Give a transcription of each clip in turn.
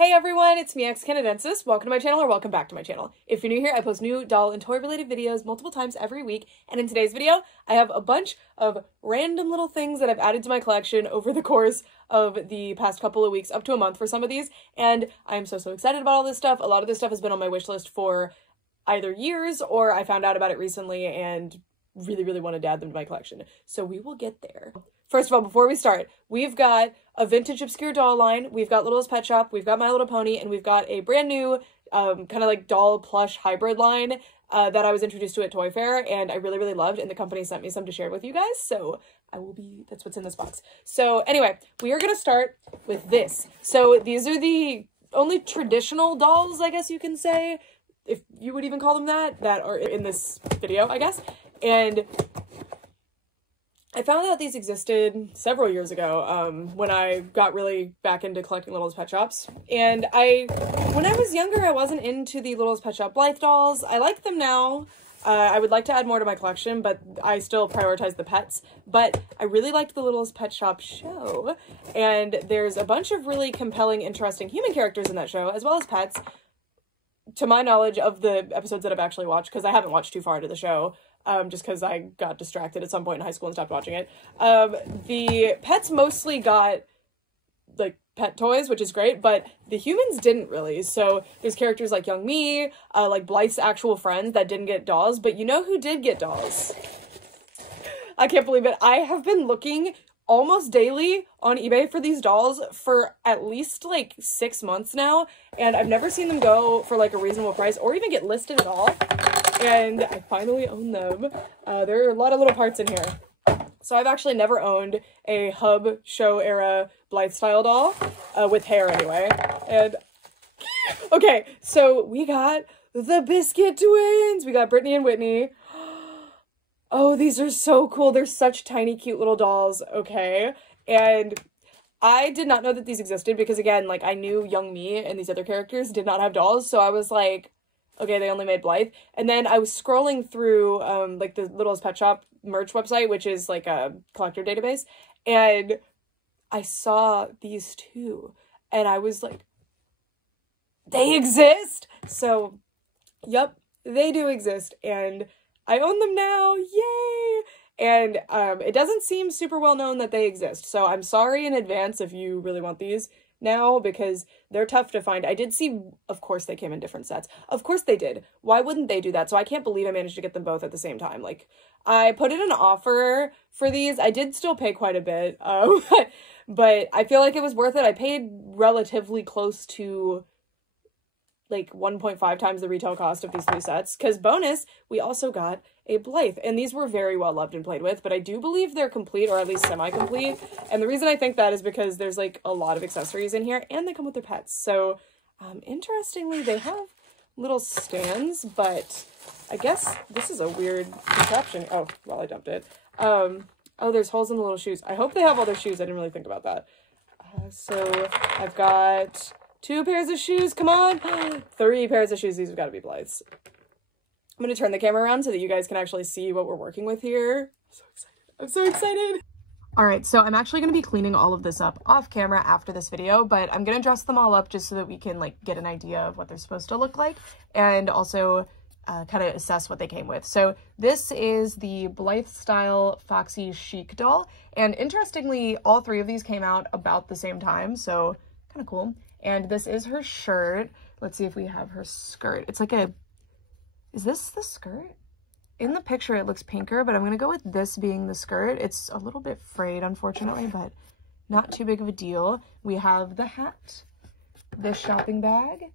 Hey everyone, it's me, X Canadensis. Welcome to my channel, or welcome back to my channel. If you're new here, I post new doll and toy related videos multiple times every week, and in today's video, I have a bunch of random little things that I've added to my collection over the course of the past couple of weeks, up to a month for some of these, and I'm so excited about all this stuff. A lot of this stuff has been on my wish list for either years, or I found out about it recently and really wanted to add them to my collection. So we will get there. First of all, before we start, we've got a vintage obscure doll line, we've got Littlest Pet Shop, we've got My Little Pony, and we've got a brand new kind of like doll plush hybrid line that I was introduced to at Toy Fair, and I really loved, and the company sent me some to share with you guys, so that's what's in this box. So anyway, we are going to start with this. So these are the only traditional dolls, I guess you can say, if you would even call them that are in this video, I guess. And I found out these existed several years ago when I got really back into collecting Littlest Pet Shops. And when I was younger, I wasn't into the Littlest Pet Shop Blythe dolls. I like them now. I would like to add more to my collection, but I still prioritize the pets. But I really liked the Littlest Pet Shop show. And there's a bunch of really compelling, interesting human characters in that show, as well as pets. To my knowledge of the episodes that I've actually watched, because I haven't watched too far into the show, just because I got distracted at some point in high school and stopped watching it. The pets mostly got, like, pet toys, which is great, but the humans didn't really. So there's characters like Young Me, like Blythe's actual friends that didn't get dolls, but you know who did get dolls? I can't believe it. I have been looking almost daily on eBay for these dolls for at least like 6 months now, and I've never seen them go for like a reasonable price or even get listed at all, and I finally own them. There are a lot of little parts in here. So I've actually never owned a Hub show era Blythe style doll, with hair anyway, and okay, so we got the Biscuit Twins! We got Brittany and Whitney. Oh, these are so cool. They're such tiny, cute little dolls, okay? And I did not know that these existed because, again, like, I knew Young Me and these other characters did not have dolls, so I was like, okay, they only made Blythe. And then I was scrolling through, like, the Littlest Pet Shop merch website, which is, like, a collector database, and I saw these two, and I was like, they exist! So, yep, they do exist, and I own them now, yay! And it doesn't seem super well known that they exist, so I'm sorry in advance if you really want these now, because they're tough to find. I did see, of course they came in different sets. Of course they did. Why wouldn't they do that? So I can't believe I managed to get them both at the same time. Like, I put in an offer for these. I did still pay quite a bit, but I feel like it was worth it. I paid relatively close to like 1.5 times the retail cost of these 3 sets, because bonus, we also got a Blythe, and these were very well loved and played with, but I do believe they're complete, or at least semi-complete, and the reason I think that is because there's like a lot of accessories in here, and they come with their pets. So interestingly, they have little stands, but I guess this is a weird contraption. Oh, well, I dumped it. Oh, there's holes in the little shoes. I hope they have all their shoes. I didn't really think about that. So I've got 2 pairs of shoes, come on! 3 pairs of shoes, these have got to be Blythe's. I'm going to turn the camera around so that you guys can actually see what we're working with here. I'm so excited. I'm so excited! Alright, so I'm actually going to be cleaning all of this up off camera after this video, but I'm going to dress them all up just so that we can like get an idea of what they're supposed to look like, and also kind of assess what they came with. So this is the Blythe style Foxy Chic doll, and interestingly, all 3 of these came out about the same time, so kind of cool. And this is her shirt. Let's see if we have her skirt. It's like is this the skirt? In the picture, it looks pinker, but I'm going to go with this being the skirt. It's a little bit frayed, unfortunately, but not too big of a deal. We have the hat, this shopping bag.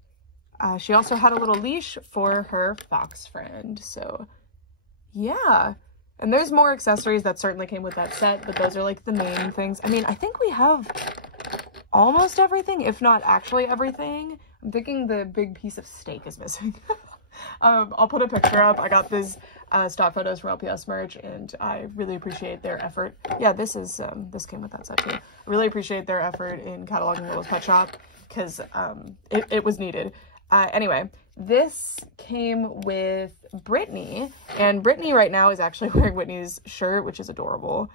She also had a little leash for her fox friend. So, yeah. And there's more accessories that certainly came with that set, but those are like the main things. I mean, I think we have almost everything, if not actually everything. I'm thinking the big piece of steak is missing. I'll put a picture up. I got these stock photos from LPS merch, and I really appreciate their effort. Yeah, this came with that set too. I really appreciate their effort in cataloging Littlest Pet Shop, because it was needed. Anyway, this came with Brittany, and Brittany right now is actually wearing Whitney's shirt, which is adorable.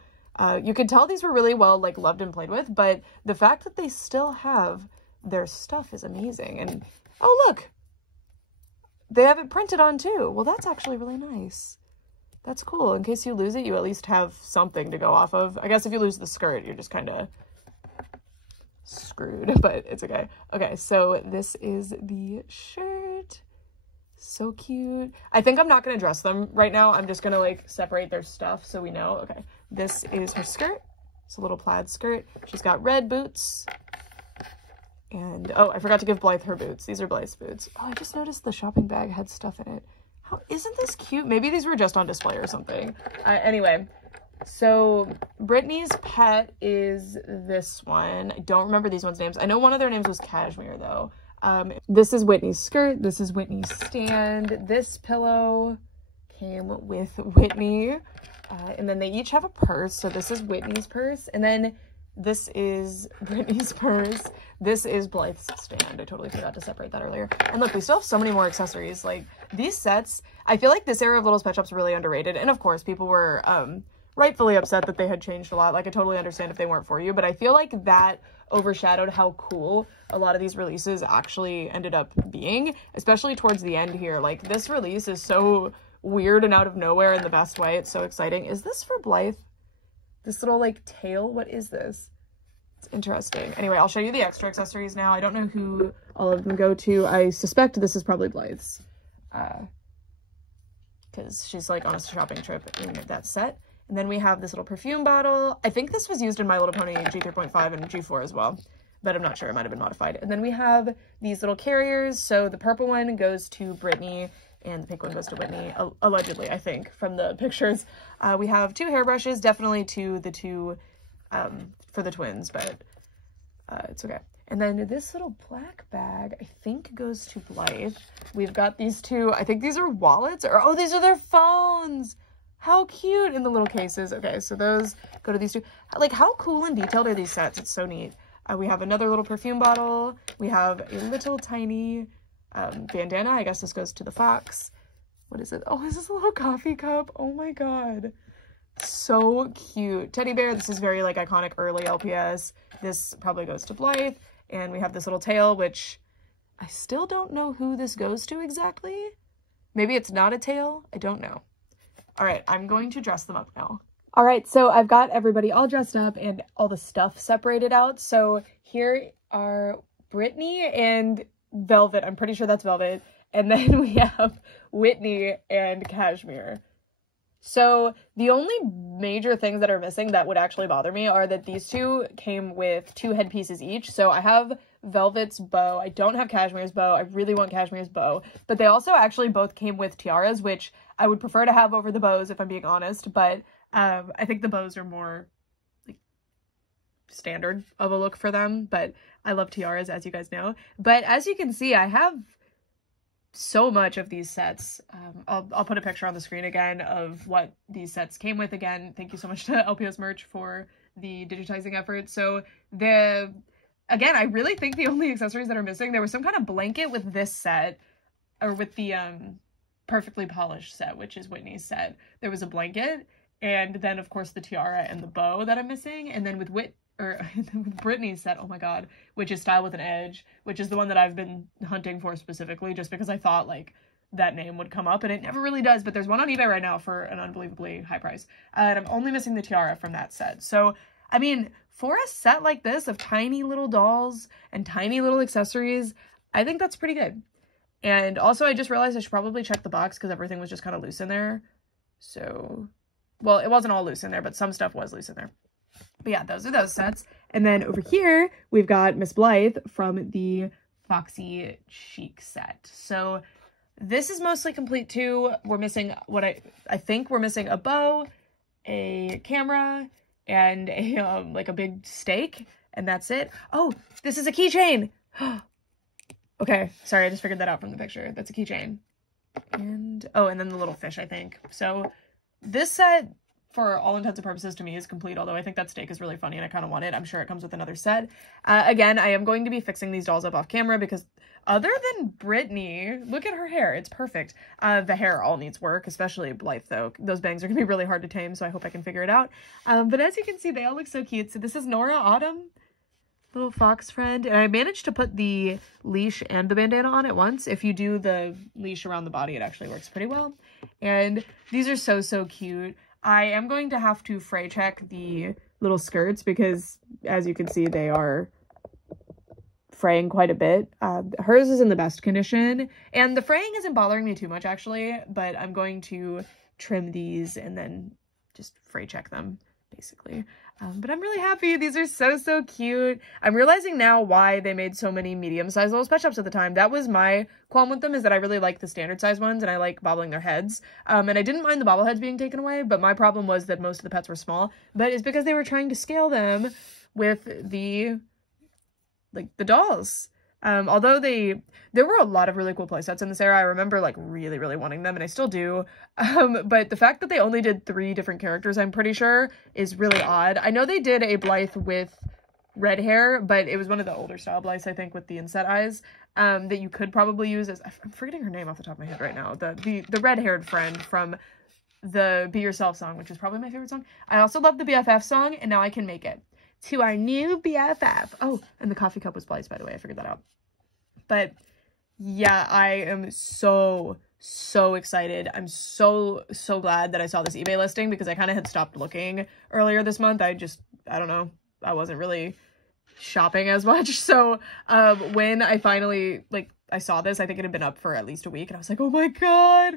You could tell these were really well like loved and played with, but the fact that they still have their stuff is amazing. And oh, look, they have it printed on too. Well, that's actually really nice. That's cool. In case you lose it, you at least have something to go off of. I guess if you lose the skirt, you're just kind of screwed, but it's okay. Okay, so this is the shirt. So cute. I think I'm not going to dress them right now. I'm just going to like separate their stuff so we know. Okay, this is her skirt. It's a little plaid skirt. She's got red boots. And, oh, I forgot to give Blythe her boots. These are Blythe's boots. Oh, I just noticed the shopping bag had stuff in it. How, isn't this cute? Maybe these were just on display or something. Anyway, so Brittany's pet is this one. I don't remember these ones' names. I know one of their names was Cashmere, though. This is Whitney's skirt. This is Whitney's stand. This pillow came with Whitney. And then they each have a purse. So this is Whitney's purse. And then this is Brittany's purse. This is Blythe's stand. I totally forgot to separate that earlier. And look, we still have so many more accessories. Like, these sets, I feel like this era of Littlest Pet Shop's really underrated. And of course, people were rightfully upset that they had changed a lot. Like, I totally understand if they weren't for you. But I feel like that overshadowed how cool a lot of these releases actually ended up being, especially towards the end here. Like, this release is so weird and out of nowhere in the best way. It's so exciting. Is this for Blythe? This little, like, tail? What is this? It's interesting. Anyway, I'll show you the extra accessories now. I don't know who all of them go to. I suspect this is probably Blythe's. Because she's, like, on a shopping trip in that set. And then we have this little perfume bottle. I think this was used in My Little Pony G3.5 and G4 as well. But I'm not sure. It might have been modified. And then we have these little carriers. So the purple one goes to Brittany. And the pink one goes to Whitney, allegedly, I think, from the pictures. We have 2 hairbrushes, definitely the two for the twins, but it's okay. And then this little black bag, I think, goes to Blythe. We've got these 2, I think these are wallets, or, oh, these are their phones! How cute in the little cases. Okay, so those go to these 2. Like, how cool and detailed are these sets? It's so neat. We have another little perfume bottle. We have a little tiny bandana. I guess this goes to the fox. What is it? Oh, this is a little coffee cup. Oh my god. So cute. Teddy bear. This is very like iconic early LPS. This probably goes to Blythe. And we have this little tail, which I still don't know who this goes to exactly. Maybe it's not a tail. I don't know. All right, I'm going to dress them up now. All right, so I've got everybody all dressed up and all the stuff separated out. So here are Brittany and Velvet. I'm pretty sure that's Velvet. And then we have Whitney and Cashmere. So the only major things that are missing that would actually bother me are that these 2 came with 2 headpieces each. So I have Velvet's bow. I don't have Cashmere's bow. I really want Cashmere's bow. But they also actually both came with tiaras, which I would prefer to have over the bows if I'm being honest. But I think the bows are more like standard of a look for them. But I love tiaras, as you guys know. But as you can see, I have so much of these sets. I'll put a picture on the screen again of what these sets came with. Again, thank you so much to LPS Merch for the digitizing effort. So again, I really think the only accessories that are missing, there was some kind of blanket with this set, or with the Perfectly Polished set, which is Whitney's set. There was a blanket, and then of course the tiara and the bow that I'm missing, and then with with Brittany's set, oh my god, which is Style with an Edge, which is the one that I've been hunting for specifically, just because I thought like that name would come up, and it never really does. But there's one on eBay right now for an unbelievably high price, and I'm only missing the tiara from that set. So I mean, for a set like this of tiny little dolls and tiny little accessories, I think that's pretty good. And also, I just realized I should probably check the box because everything was just kind of loose in there. So, well, it wasn't all loose in there, but some stuff was loose in there. But yeah, those are those sets. And then over here, we've got Miss Blythe from the Foxy Chic set. So this is mostly complete too. We're missing what I think we're missing a bow, a camera, and a like a big stake, and that's it. Oh, this is a keychain. Okay, sorry, I just figured that out from the picture. That's a keychain. And oh, and then the little fish, I think. So this set, for all intents and purposes, to me is complete, although I think that steak is really funny and I kind of want it. I'm sure it comes with another set. Again, I am going to be fixing these dolls up off camera because other than Brittany, look at her hair. It's perfect. The hair all needs work, especially Blythe, though. Those bangs are going to be really hard to tame, so I hope I can figure it out. But as you can see, they all look so cute. So this is Nora Autumn. little fox friend. And I managed to put the leash and the bandana on at once. If you do the leash around the body, it actually works pretty well. And these are so, so cute. I am going to have to fray check the little skirts because, as you can see, they are fraying quite a bit. Hers is in the best condition, and the fraying isn't bothering me too much, actually, but I'm going to trim these and then just fray check them, basically. But I'm really happy. These are so, so cute. I'm realizing now why they made so many medium-sized little Pet Shops at the time. That was my qualm with them, is that I really like the standard-sized ones, and I like bobbling their heads. And I didn't mind the bobbleheads being taken away, but my problem was that most of the pets were small. But it's because they were trying to scale them with the dolls. Although there were a lot of really cool playsets in this era. I remember like really, really wanting them, and I still do. But the fact that they only did 3 different characters, I'm pretty sure, is really odd. I know they did a Blythe with red hair, but it was one of the older style Blythes, I think, with the inset eyes, that you could probably use as, I'm forgetting her name off the top of my head right now, the red-haired friend from the Be Yourself song, which is probably my favorite song. I also love the BFF song, and now I can make it. To our new BFF. Oh, and the coffee cup was Blythe's, by the way. I figured that out. But yeah, I am so, so excited. I'm so, so glad that I saw this eBay listing because I kind of had stopped looking earlier this month. I don't know. I wasn't really shopping as much. So when I finally, I saw this, I think it had been up for at least a week, and I was like, oh my God,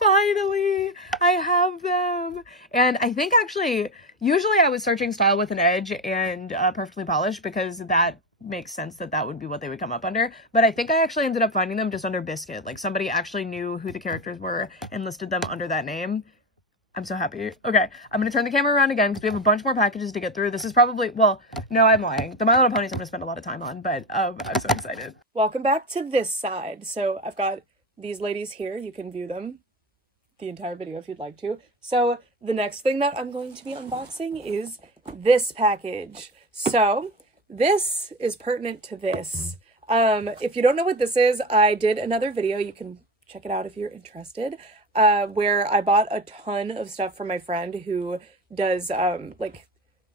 finally, I have them. And I think actually, usually I was searching style with an edge and perfectly polished because that makes sense that would be what they would come up under. But I think I actually ended up finding them just under Biscuit. Like somebody actually knew who the characters were and listed them under that name. I'm so happy. Okay, I'm gonna turn the camera around again because we have a bunch more packages to get through. This is probably, well, no, I'm lying. The My Little Ponies I'm gonna spend a lot of time on, but I'm so excited. Welcome back to this side. So I've got these ladies here. You can view them the entire video if you'd like to. So the next thing that I'm going to be unboxing is this package. So this is pertinent to this. If you don't know what this is, I did another video. You can check it out if you're interested, where I bought a ton of stuff from my friend who does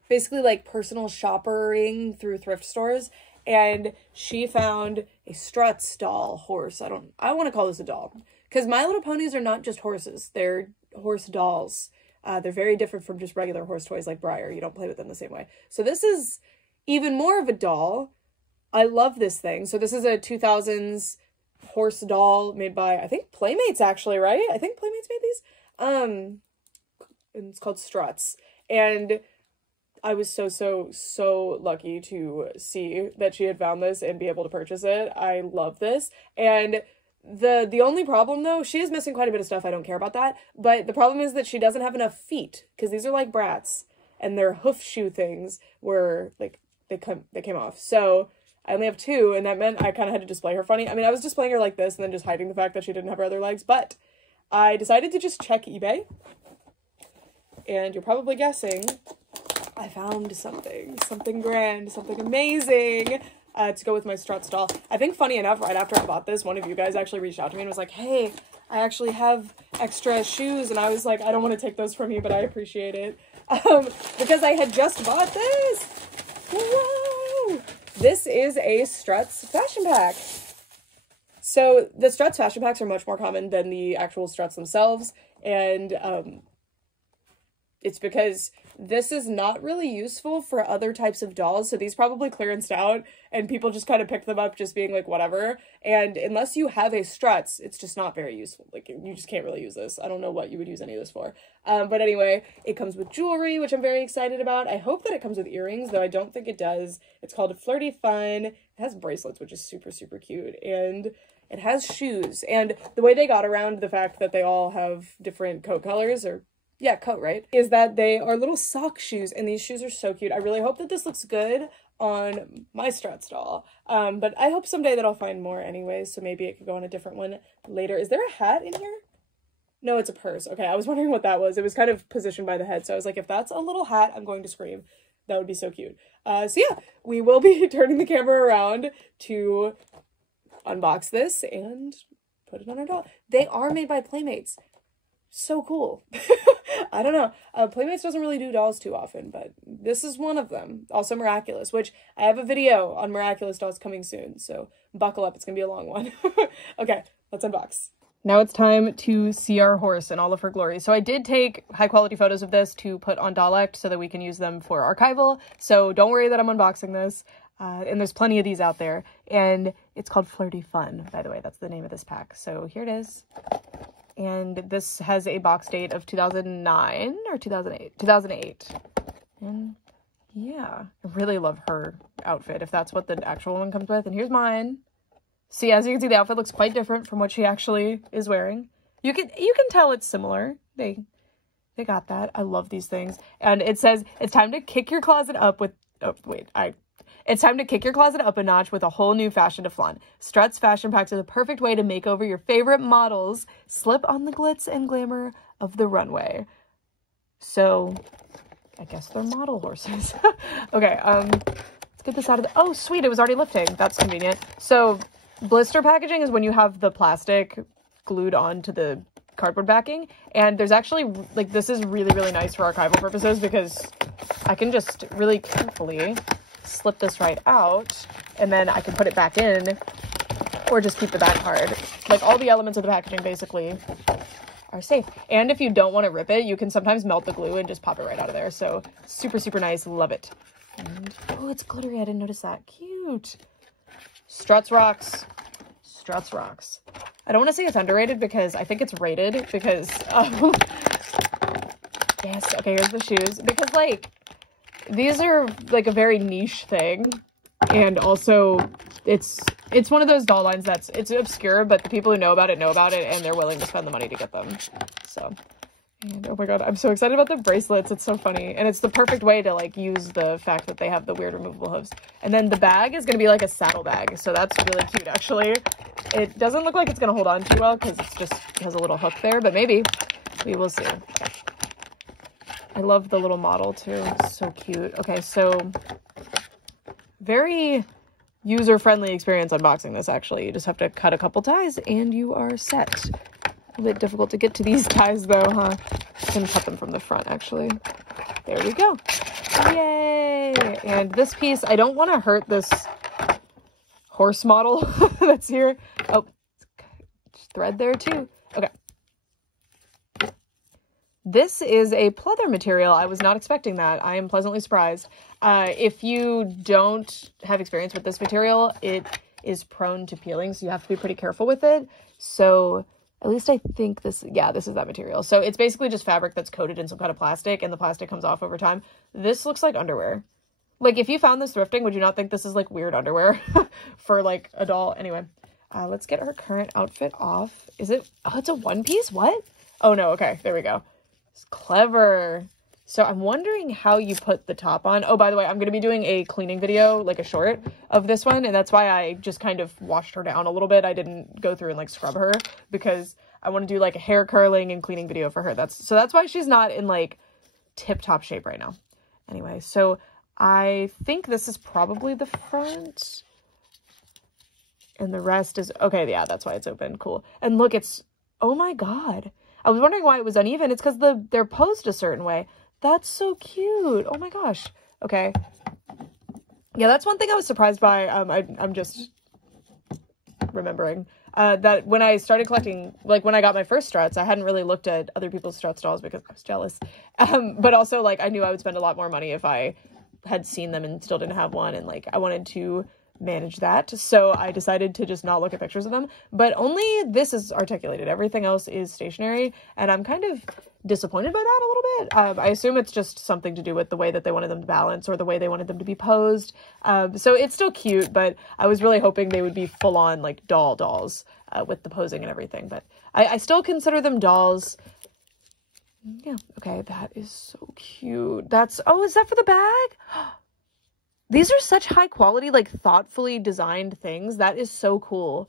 basically personal shopping through thrift stores, and she found a Struts doll horse. I want to call this a doll because My Little Ponies are not just horses, they're horse dolls. They're very different from just regular horse toys like Briar. You don't play with them the same way. So this is even more of a doll. I love this thing. So this is a 2000s horse doll made by, I think, Playmates, actually, right? I think Playmates made these. And it's called Struts. And I was so lucky to see that she had found this and be able to purchase it. I love this. And the only problem, though, she is missing quite a bit of stuff. I don't care about that. But the problem is that she doesn't have enough feet, because these are like Bratz, and their hoof shoe things were, they came off. So I only have 2, and that meant I kind of had to display her funny. I mean, I was displaying her like this and then just hiding the fact that she didn't have her other legs, but I decided to just check eBay. And you're probably guessing I found something grand, something amazing to go with my Struts doll. I think, funny enough, right after I bought this, one of you guys actually reached out to me and was like, hey, I actually have extra shoes, and I was like, I don't want to take those from you, but I appreciate it. Because I had just bought this. Whoa! This is a Struts fashion pack. So the Struts fashion packs are much more common than the actual Struts themselves, and it's because this is not really useful for other types of dolls, so these probably clearanced out, and people just kind of picked them up just being like, whatever, and unless you have a Struts, it's just not very useful. Like, you just can't really use this. I don't know what you would use any of this for. But anyway, it comes with jewelry, which I'm very excited about. I hope that it comes with earrings, though I don't think it does. It's called Flirty Fun. It has bracelets, which is super, super cute, and it has shoes, and the way they got around the fact that they all have different coat colors, or yeah, coat, right? Is that they are little sock shoes, and these shoes are so cute. I really hope that this looks good on my Struts doll. But I hope someday that I'll find more anyways, so maybe it could go on a different one later. Is there a hat in here? No, it's a purse. Okay, I was wondering what that was. It was kind of positioned by the head, so I was like, if that's a little hat, I'm going to scream. That would be so cute. So yeah, we will be turning the camera around to unbox this and put it on our doll. They are made by Playmates. So cool. I don't know. Playmates doesn't really do dolls too often, but this is one of them. Also Miraculous, which I have a video on Miraculous dolls coming soon, so buckle up. It's gonna be a long one. Okay, let's unbox. Now it's time to see our horse in all of her glory. So I did take high quality photos of this to put on Dollect so that we can use them for archival. So don't worry that I'm unboxing this. And there's plenty of these out there. And it's called Flirty Fun, by the way. That's the name of this pack. So here it is. And this has a box date of 2009 or 2008? 2008. And yeah, I really love her outfit, if that's what the actual one comes with. And here's mine. See, as you can see, the outfit looks quite different from what she actually is wearing. You can tell it's similar. They got that. I love these things. And it says, it's time to kick your closet up with, it's time to kick your closet up a notch with a whole new fashion to flaunt. Struts fashion packs are the perfect way to make over your favorite models. Slip on the glitz and glamour of the runway. So, I guess they're model horses. Okay, let's get this out of the, oh sweet, it was already lifting. That's convenient. So, blister packaging is when you have the plastic glued onto the cardboard backing, and there's actually, like, this is really, really nice for archival purposes because I can just really carefully slip this right out, and then I can put it back in, or just keep the back card. Like, all the elements of the packaging basically are safe. And if you don't want to rip it, you can sometimes melt the glue and just pop it right out of there. So super, super nice. Love it. And, oh, it's glittery. I didn't notice that. Cute. Struts rocks. Struts rocks. I don't want to say it's underrated because I think it's rated because, yes, okay, here's the shoes. Because, like, these are, like, a very niche thing. And also, it's one of those doll lines that's, it's obscure, but the people who know about it, and they're willing to spend the money to get them. So, and oh my god, I'm so excited about the bracelets. It's so funny. And it's the perfect way to, like, use the fact that they have the weird removable hooves. And then the bag is going to be like a saddle bag. So that's really cute, actually. It doesn't look like it's going to hold on too well because it's just it has a little hook there, but maybe. We will see. I love the little model too. It's so cute. Okay, so very user-friendly experience unboxing this, actually. You just have to cut a couple ties and you are set. A bit difficult to get to these ties though, huh? I can cut them from the front, actually. There we go. Yay! And this piece, I don't want to hurt this horse model that's here. Oh, thread there too. Okay. This is a pleather material. I was not expecting that. I am pleasantly surprised. If you don't have experience with this material, it is prone to peeling, so you have to be pretty careful with it. So at least I think this, yeah, this is that material. So it's basically just fabric that's coated in some kind of plastic, and the plastic comes off over time. This looks like underwear. Like, if you found this thrifting, would you not think this is, like, weird underwear for, like, a doll? Anyway, let's get her current outfit off. Is it, oh, it's a one piece? What? Oh, no, okay, there we go. It's clever. So I'm wondering how you put the top on. Oh, by the way, I'm going to be doing a cleaning video, like a short of this one. And that's why I just kind of washed her down a little bit. I didn't go through and, like, scrub her because I want to do, like, a hair curling and cleaning video for her. So that's why she's not in, like, tip-top shape right now. Anyway, so I think this is probably the front. And the rest is, okay, yeah, that's why it's open. Cool. And look, it's, oh my god. I was wondering why it was uneven. It's because they're posed a certain way. That's so cute. Oh my gosh. Okay. Yeah, that's one thing I was surprised by. I'm just remembering that when I started collecting, like when I got my first struts, I hadn't really looked at other people's struts dolls because I was jealous. But also, like, I knew I would spend a lot more money if I had seen them and still didn't have one, and, like, I wanted to manage that, so I decided to just not look at pictures of them. But only this is articulated. Everything else is stationary, and I'm kind of disappointed by that a little bit. I assume it's just something to do with the way that they wanted them to balance or the way they wanted them to be posed. So it's still cute, but I was really hoping they would be full-on, like, dolls with the posing and everything. But I still consider them dolls. Yeah, okay, that is so cute. That's, oh, is that for the bag? These are such high quality, like, thoughtfully designed things. That is so cool.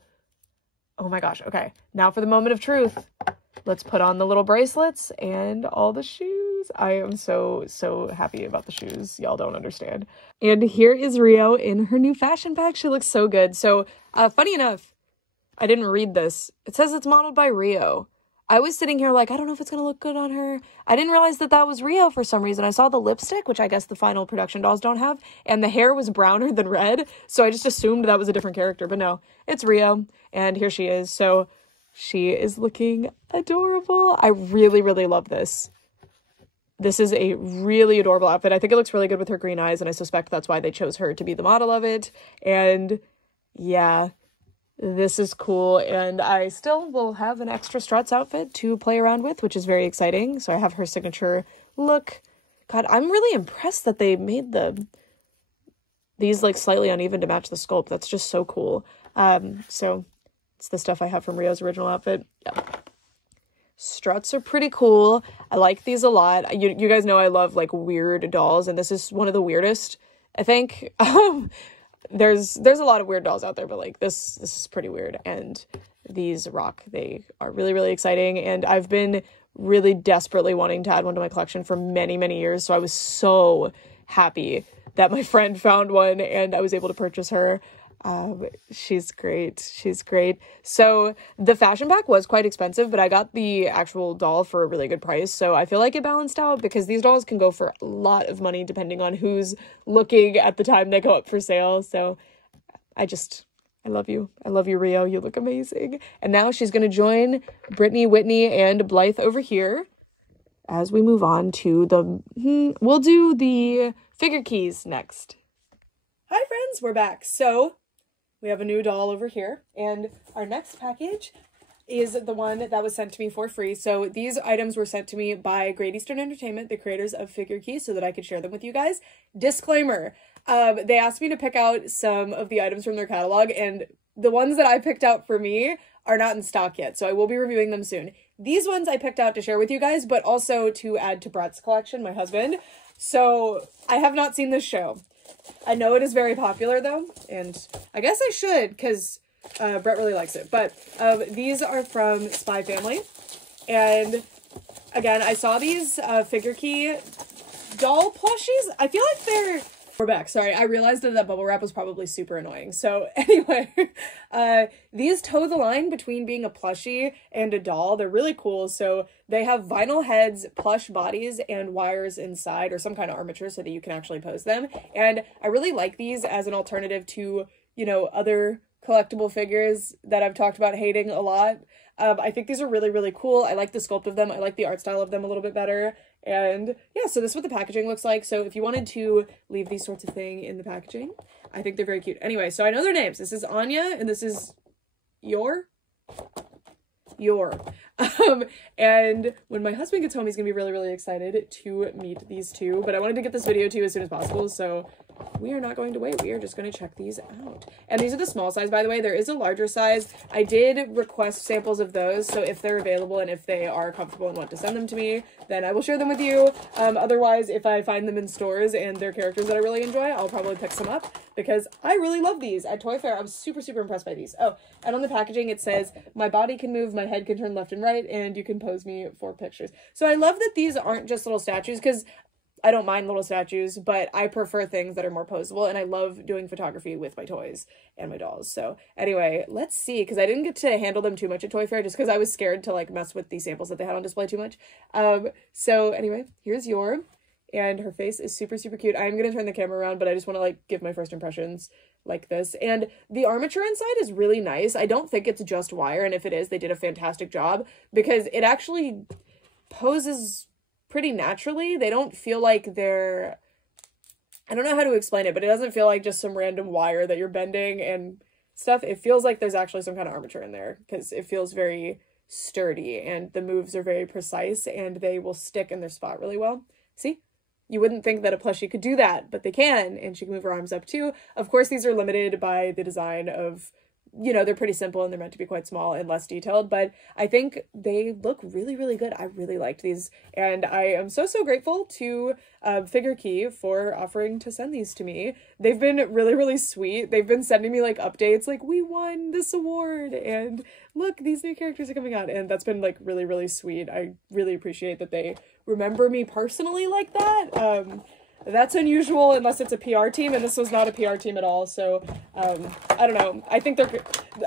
Oh my gosh, okay. Now for the moment of truth. Let's put on the little bracelets and all the shoes. I am so, so happy about the shoes. Y'all don't understand. And here is Rio in her new fashion bag. She looks so good. So, funny enough, I didn't read this. It says it's modeled by Rio. I was sitting here like, I don't know if it's gonna look good on her. I didn't realize that that was Rio for some reason. I saw the lipstick, which I guess the final production dolls don't have, and the hair was browner than red, so I just assumed that was a different character, but no, it's Rio, and here she is. So she is looking adorable. I really, really love this. This is a really adorable outfit. I think it looks really good with her green eyes, and I suspect that's why they chose her to be the model of it. And yeah, this is cool. And I still will have an extra Struts outfit to play around with, which is very exciting. So I have her signature look. God, I'm really impressed that they made these like slightly uneven to match the sculpt. That's just so cool. So it's the stuff I have from Rio's original outfit. Yeah. Struts are pretty cool. I like these a lot. You guys know I love like weird dolls, and this is one of the weirdest, I think. There's a lot of weird dolls out there, but like this is pretty weird, and these rock. They are really, really exciting, and I've been really desperately wanting to add one to my collection for many, many years, so I was so happy that my friend found one and I was able to purchase her. She's great. She's great. So the fashion pack was quite expensive, but I got the actual doll for a really good price. So I feel like it balanced out, because these dolls can go for a lot of money depending on who's looking at the time they go up for sale. So I love you. I love you, Rio. You look amazing. And now she's going to join Brittany, Whitney, and Blythe over here as we move on to we'll do the figure keys next. Hi friends, we're back. So we have a new doll over here, and our next package is the one that was sent to me for free. So these items were sent to me by Great Eastern Entertainment, the creators of Figure Keys, so that I could share them with you guys. Disclaimer, they asked me to pick out some of the items from their catalog, and the ones that I picked out for me are not in stock yet, so I will be reviewing them soon. These ones I picked out to share with you guys, but also to add to Brett's collection, my husband. So I have not seen this show. I know it is very popular though, and I guess I should, because Brett really likes it. But these are from Spy Family, and again, I saw these figure key doll plushies. I feel like we're back. Sorry, I realized that bubble wrap was probably super annoying. So anyway, these toe the line between being a plushie and a doll. They're really cool. So they have vinyl heads, plush bodies, and wires inside, or some kind of armature so that you can actually pose them. And I really like these as an alternative to, you know, other collectible figures that I've talked about hating a lot. I think these are really, really cool. I like the sculpt of them. I like the art style of them a little bit better. And yeah, so this is what the packaging looks like. So if you wanted to leave these sorts of thing in the packaging, I think they're very cute. Anyway, so I know their names. This is Anya, and this is Yor. And when my husband gets home, he's gonna be really, really excited to meet these two, but I wanted to get this video to you as soon as possible, so we are not going to wait. We are just going to check these out. And these are the small size, by the way. There is a larger size. I did request samples of those, so if they're available and if they are comfortable and want to send them to me, then I will share them with you. Otherwise, if I find them in stores and they're characters that I really enjoy, I'll probably pick some up, because I really love these. At Toy Fair, I was super, super impressed by these. Oh, and on the packaging, it says, my body can move, my head can turn left and right, and you can pose me for pictures. So I love that these aren't just little statues, because I don't mind little statues, but I prefer things that are more posable, and I love doing photography with my toys and my dolls. So anyway, let's see, because I didn't get to handle them too much at Toy Fair just because I was scared to like mess with the samples that they had on display too much. So anyway, here's Yor, and her face is super, super cute. I'm going to turn the camera around, but I just want to like give my first impressions like this. And the armature inside is really nice. I don't think it's just wire, and if it is, they did a fantastic job, because it actually poses pretty naturally. They don't feel like they're, I don't know how to explain it, but it doesn't feel like just some random wire that you're bending and stuff. It feels like there's actually some kind of armature in there, because it feels very sturdy, and the moves are very precise, and they will stick in their spot really well. See? You wouldn't think that a plushie could do that, but they can, and she can move her arms up too. Of course, these are limited by the design of, you know, they're pretty simple and they're meant to be quite small and less detailed, but I think they look really, really good. I really liked these, and I am so, so grateful to Figure Key for offering to send these to me. They've been really, really sweet. They've been sending me like updates like, we won this award, and look, these new characters are coming out, and that's been like really, really sweet. I really appreciate that they remember me personally like that. that's unusual unless it's a PR team, and this was not a PR team at all. So I don't know. I think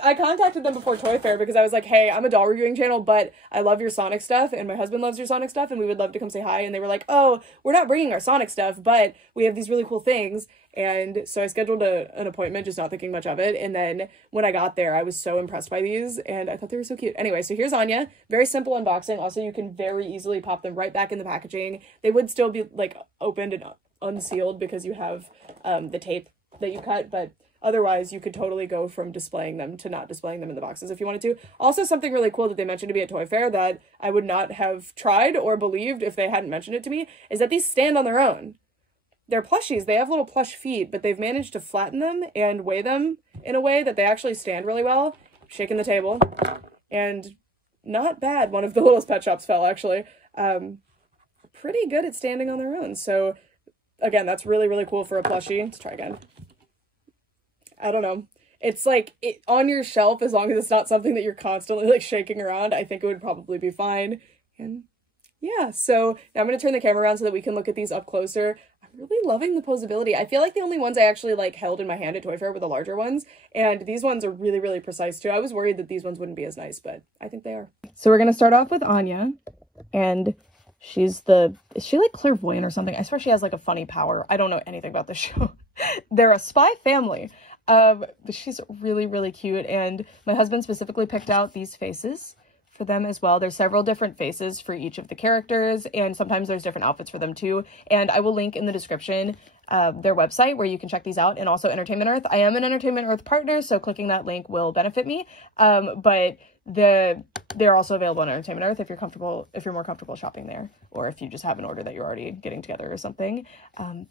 I contacted them before Toy Fair because I was like, hey, I'm a doll reviewing channel, but I love your Sonic stuff, and my husband loves your Sonic stuff, and we would love to come say hi. And they were like, oh, we're not bringing our Sonic stuff, but we have these really cool things. And so I scheduled an appointment, just not thinking much of it. And then when I got there, I was so impressed by these, and I thought they were so cute. Anyway, so here's Anya. Very simple unboxing. Also, you can very easily pop them right back in the packaging. They would still be like opened and unsealed because you have the tape that you cut, but otherwise you could totally go from displaying them to not displaying them in the boxes if you wanted to. Also, something really cool that they mentioned to me at Toy Fair that I would not have tried or believed if they hadn't mentioned it to me is that these stand on their own. They're plushies. They have little plush feet, but they've managed to flatten them and weigh them in a way that they actually stand really well. Shaking the table. And not bad. One of the littlest pet shops fell, actually. Pretty good at standing on their own. So, again, that's really, really cool for a plushie. Let's try again. I don't know. It's like, on your shelf, as long as it's not something that you're constantly, like, shaking around, I think it would probably be fine. And yeah, so now I'm going to turn the camera around so that we can look at these up closer. I'm really loving the posability. I feel like the only ones I actually like held in my hand at Toy Fair were the larger ones, and these ones are really, really precise too. I was worried that these ones wouldn't be as nice, but I think they are. So we're going to start off with Anya, and is she like clairvoyant or something? I swear she has like a funny power. I don't know anything about this show. They're a spy family. But she's really, really cute, and my husband specifically picked out these faces for them as well. There's several different faces for each of the characters, and sometimes there's different outfits for them too. And I will link in the description their website where you can check these out, and also Entertainment Earth. I am an Entertainment Earth partner, so clicking that link will benefit me. But they're also available on Entertainment Earth if you're more comfortable shopping there, or if you just have an order that you're already getting together or something.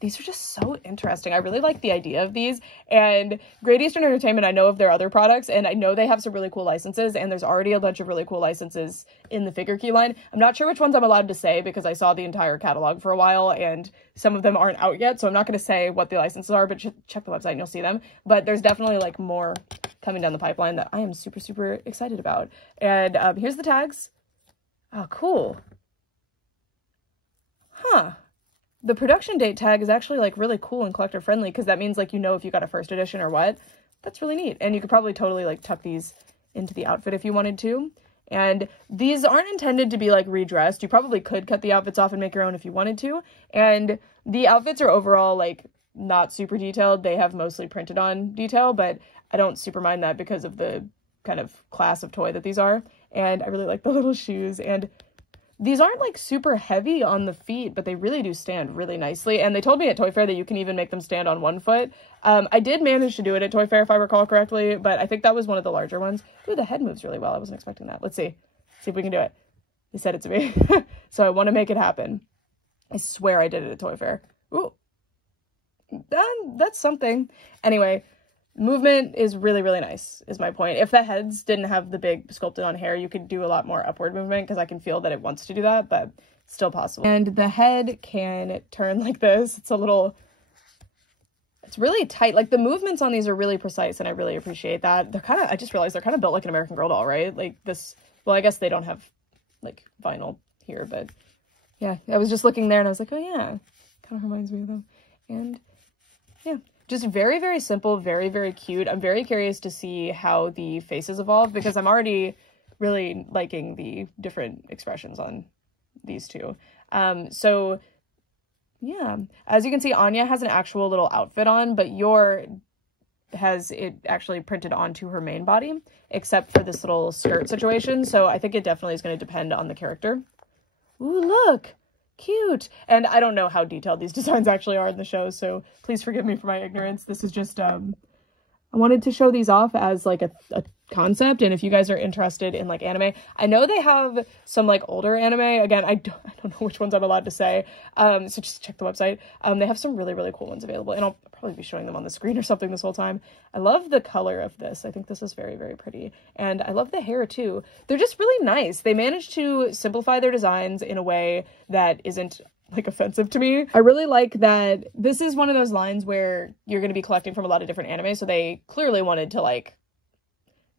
These are just so interesting. I really like the idea of these, and Great Eastern Entertainment, I know of their other products, and I know they have some really cool licenses, and there's already a bunch of really cool licenses in the figure key line. I'm not sure which ones I'm allowed to say because I saw the entire catalog for a while, and some of them aren't out yet, so I'm not going to say what the licenses are, but check the website and you'll see them. But there's definitely like more coming down the pipeline that I am super, super excited about. And here's the tags. Oh, cool. Huh. The production date tag is actually like really cool and collector friendly, because that means like you know if you got a first edition or what. That's really neat. And you could probably totally like tuck these into the outfit if you wanted to. And these aren't intended to be like redressed. You probably could cut the outfits off and make your own if you wanted to. And the outfits are overall like not super detailed. They have mostly printed on detail, but I don't super mind that because of the kind of class of toy that these are. And I really like the little shoes, and these aren't like super heavy on the feet, but they really do stand really nicely. And they told me at Toy Fair that you can even make them stand on one foot. I did manage to do it at Toy Fair if I recall correctly, but I think that was one of the larger ones. Ooh, the head moves really well. I wasn't expecting that. Let's see if we can do it. They said it to me. So I want to make it happen. I swear I did it at Toy Fair. Ooh, that's something. Anyway, movement is really, really nice, is my point. If the heads didn't have the big sculpted on hair, you could do a lot more upward movement, because I can feel that it wants to do that, but still possible. And the head can turn like this. It's really tight. Like, the movements on these are really precise, and I really appreciate that. I just realized they're kind of built like an American Girl doll, right? Like this, well, I guess they don't have like vinyl here, but yeah, I was just looking there and I was like, oh yeah, kind of reminds me of them. And yeah, just very, very simple, very, very cute. I'm very curious to see how the faces evolve, because I'm already really liking the different expressions on these two. So yeah, as you can see, Anya has an actual little outfit on, but Yor has it actually printed onto her main body, except for this little skirt situation. So I think it definitely is going to depend on the character. Ooh, look! Cute! And I don't know how detailed these designs actually are in the show, so please forgive me for my ignorance. This is just, I wanted to show these off as like a concept, and if you guys are interested in like anime, I know they have some like older anime. Again, I don't know which ones I'm allowed to say, so just check the website. They have some really, really cool ones available, and I'll probably be showing them on the screen or something this whole time. I love the color of this. I think this is very, very pretty, and I love the hair too. They're just really nice. They managed to simplify their designs in a way that isn't like offensive to me. I really like that this is one of those lines where you're going to be collecting from a lot of different anime, so they clearly wanted to like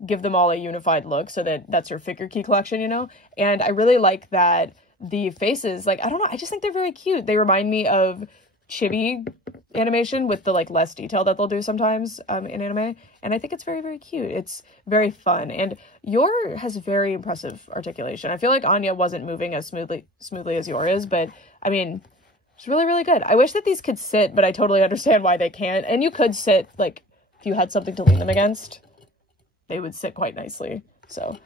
give them all a unified look, so that's your figure key collection, you know? And I really like that the faces, like, I don't know, I just think they're very cute. They remind me of chibi animation with the like less detail that they'll do sometimes in anime, and I think it's very, very cute. It's very fun, and Yor has very impressive articulation. I feel like Anya wasn't moving as smoothly as Yor is, but I mean, it's really, really good. I wish that these could sit, but I totally understand why they can't. And you could sit, like, if you had something to lean them against, they would sit quite nicely. So,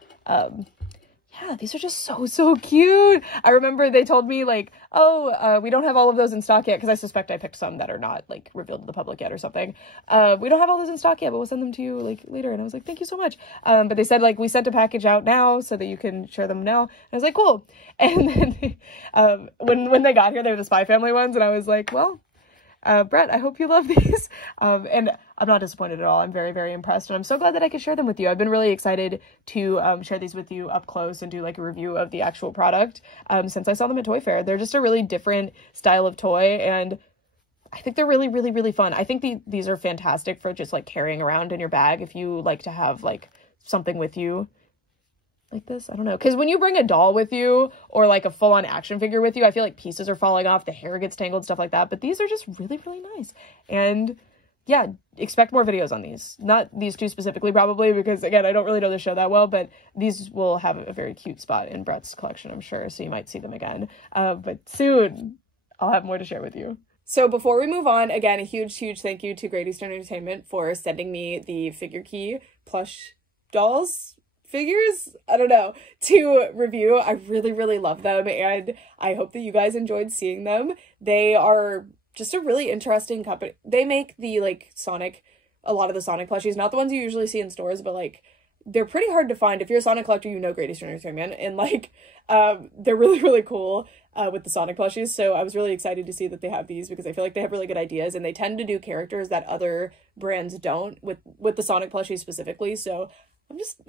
yeah, these are just so, so cute. I remember they told me, like, oh, we don't have all of those in stock yet, because I suspect I picked some that are not, like, revealed to the public yet or something. We don't have all those in stock yet, but we'll send them to you, like, later. And I was like, thank you so much. But they said, like, we sent a package out now so that you can share them now. And I was like, cool. And then when they got here, they were the Spy Family ones, and I was like, well, Brett, I hope you love these. And I'm not disappointed at all. I'm very, very impressed, and I'm so glad that I could share them with you. I've been really excited to share these with you up close and do like a review of the actual product since I saw them at Toy Fair. They're just a really different style of toy, and I think they're really, really, really fun. I think these are fantastic for just like carrying around in your bag if you like to have like something with you like this. I don't know, because when you bring a doll with you or like a full-on action figure with you, I feel like pieces are falling off, the hair gets tangled, stuff like that. But these are just really, really nice. And yeah, expect more videos on these. Not these two specifically, probably, because again, I don't really know the show that well, but these will have a very cute spot in Brett's collection, I'm sure, so you might see them again. But soon I'll have more to share with you. So before we move on, again, a huge, huge thank you to Great Eastern Entertainment for sending me the Figure Key plush dolls figures, I don't know, to review. I really, really love them, and I hope that you guys enjoyed seeing them. They are just a really interesting company. They make the, like, Sonic, a lot of the Sonic plushies, not the ones you usually see in stores, but, like, they're pretty hard to find. If you're a Sonic collector, you know Great Eastern Entertainment, and, like, they're really, really cool with the Sonic plushies, so I was really excited to see that they have these, because I feel like they have really good ideas, and they tend to do characters that other brands don't, with the Sonic plushies specifically, so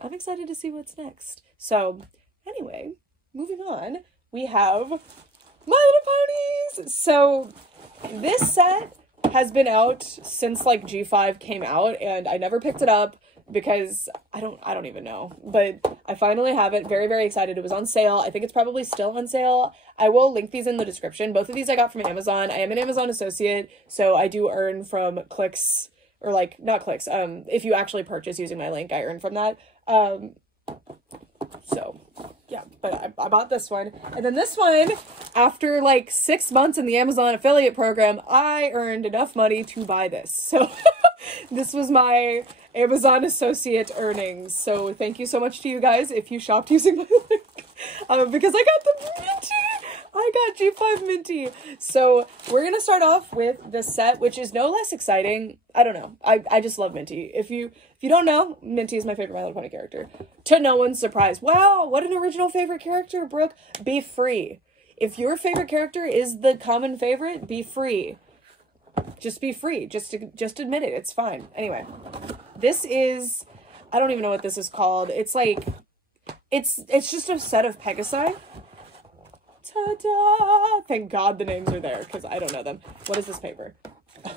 I'm excited to see what's next. So, anyway, moving on, we have My Little Ponies! So, this set has been out since, like, G5 came out, and I never picked it up because I don't even know. But I finally have it. Very, very excited. It was on sale. I think it's probably still on sale. I will link these in the description. Both of these I got from Amazon. I am an Amazon associate, so I do earn from clicks, or, like, not clicks. If you actually purchase using my link, I earn from that. So, yeah, but I bought this one. And then this one, after, like, 6 months in the Amazon affiliate program, I earned enough money to buy this. So, this was my Amazon associate earnings. So, thank you so much to you guys if you shopped using my link. Because I got the Minty! I got G5 Minty. So we're gonna start off with this set, which is no less exciting. I don't know. I just love Minty. If you don't know, Minty is my favorite My Little Pony character. To no one's surprise. Wow, what an original favorite character, Brooke. Be free. If your favorite character is the common favorite, be free. Just be free. Just admit it. It's fine. Anyway, this is, I don't even know what this is called. It's like, it's just a set of Pegasi. Ta-da! Thank God the names are there, because I don't know them. What is this paper?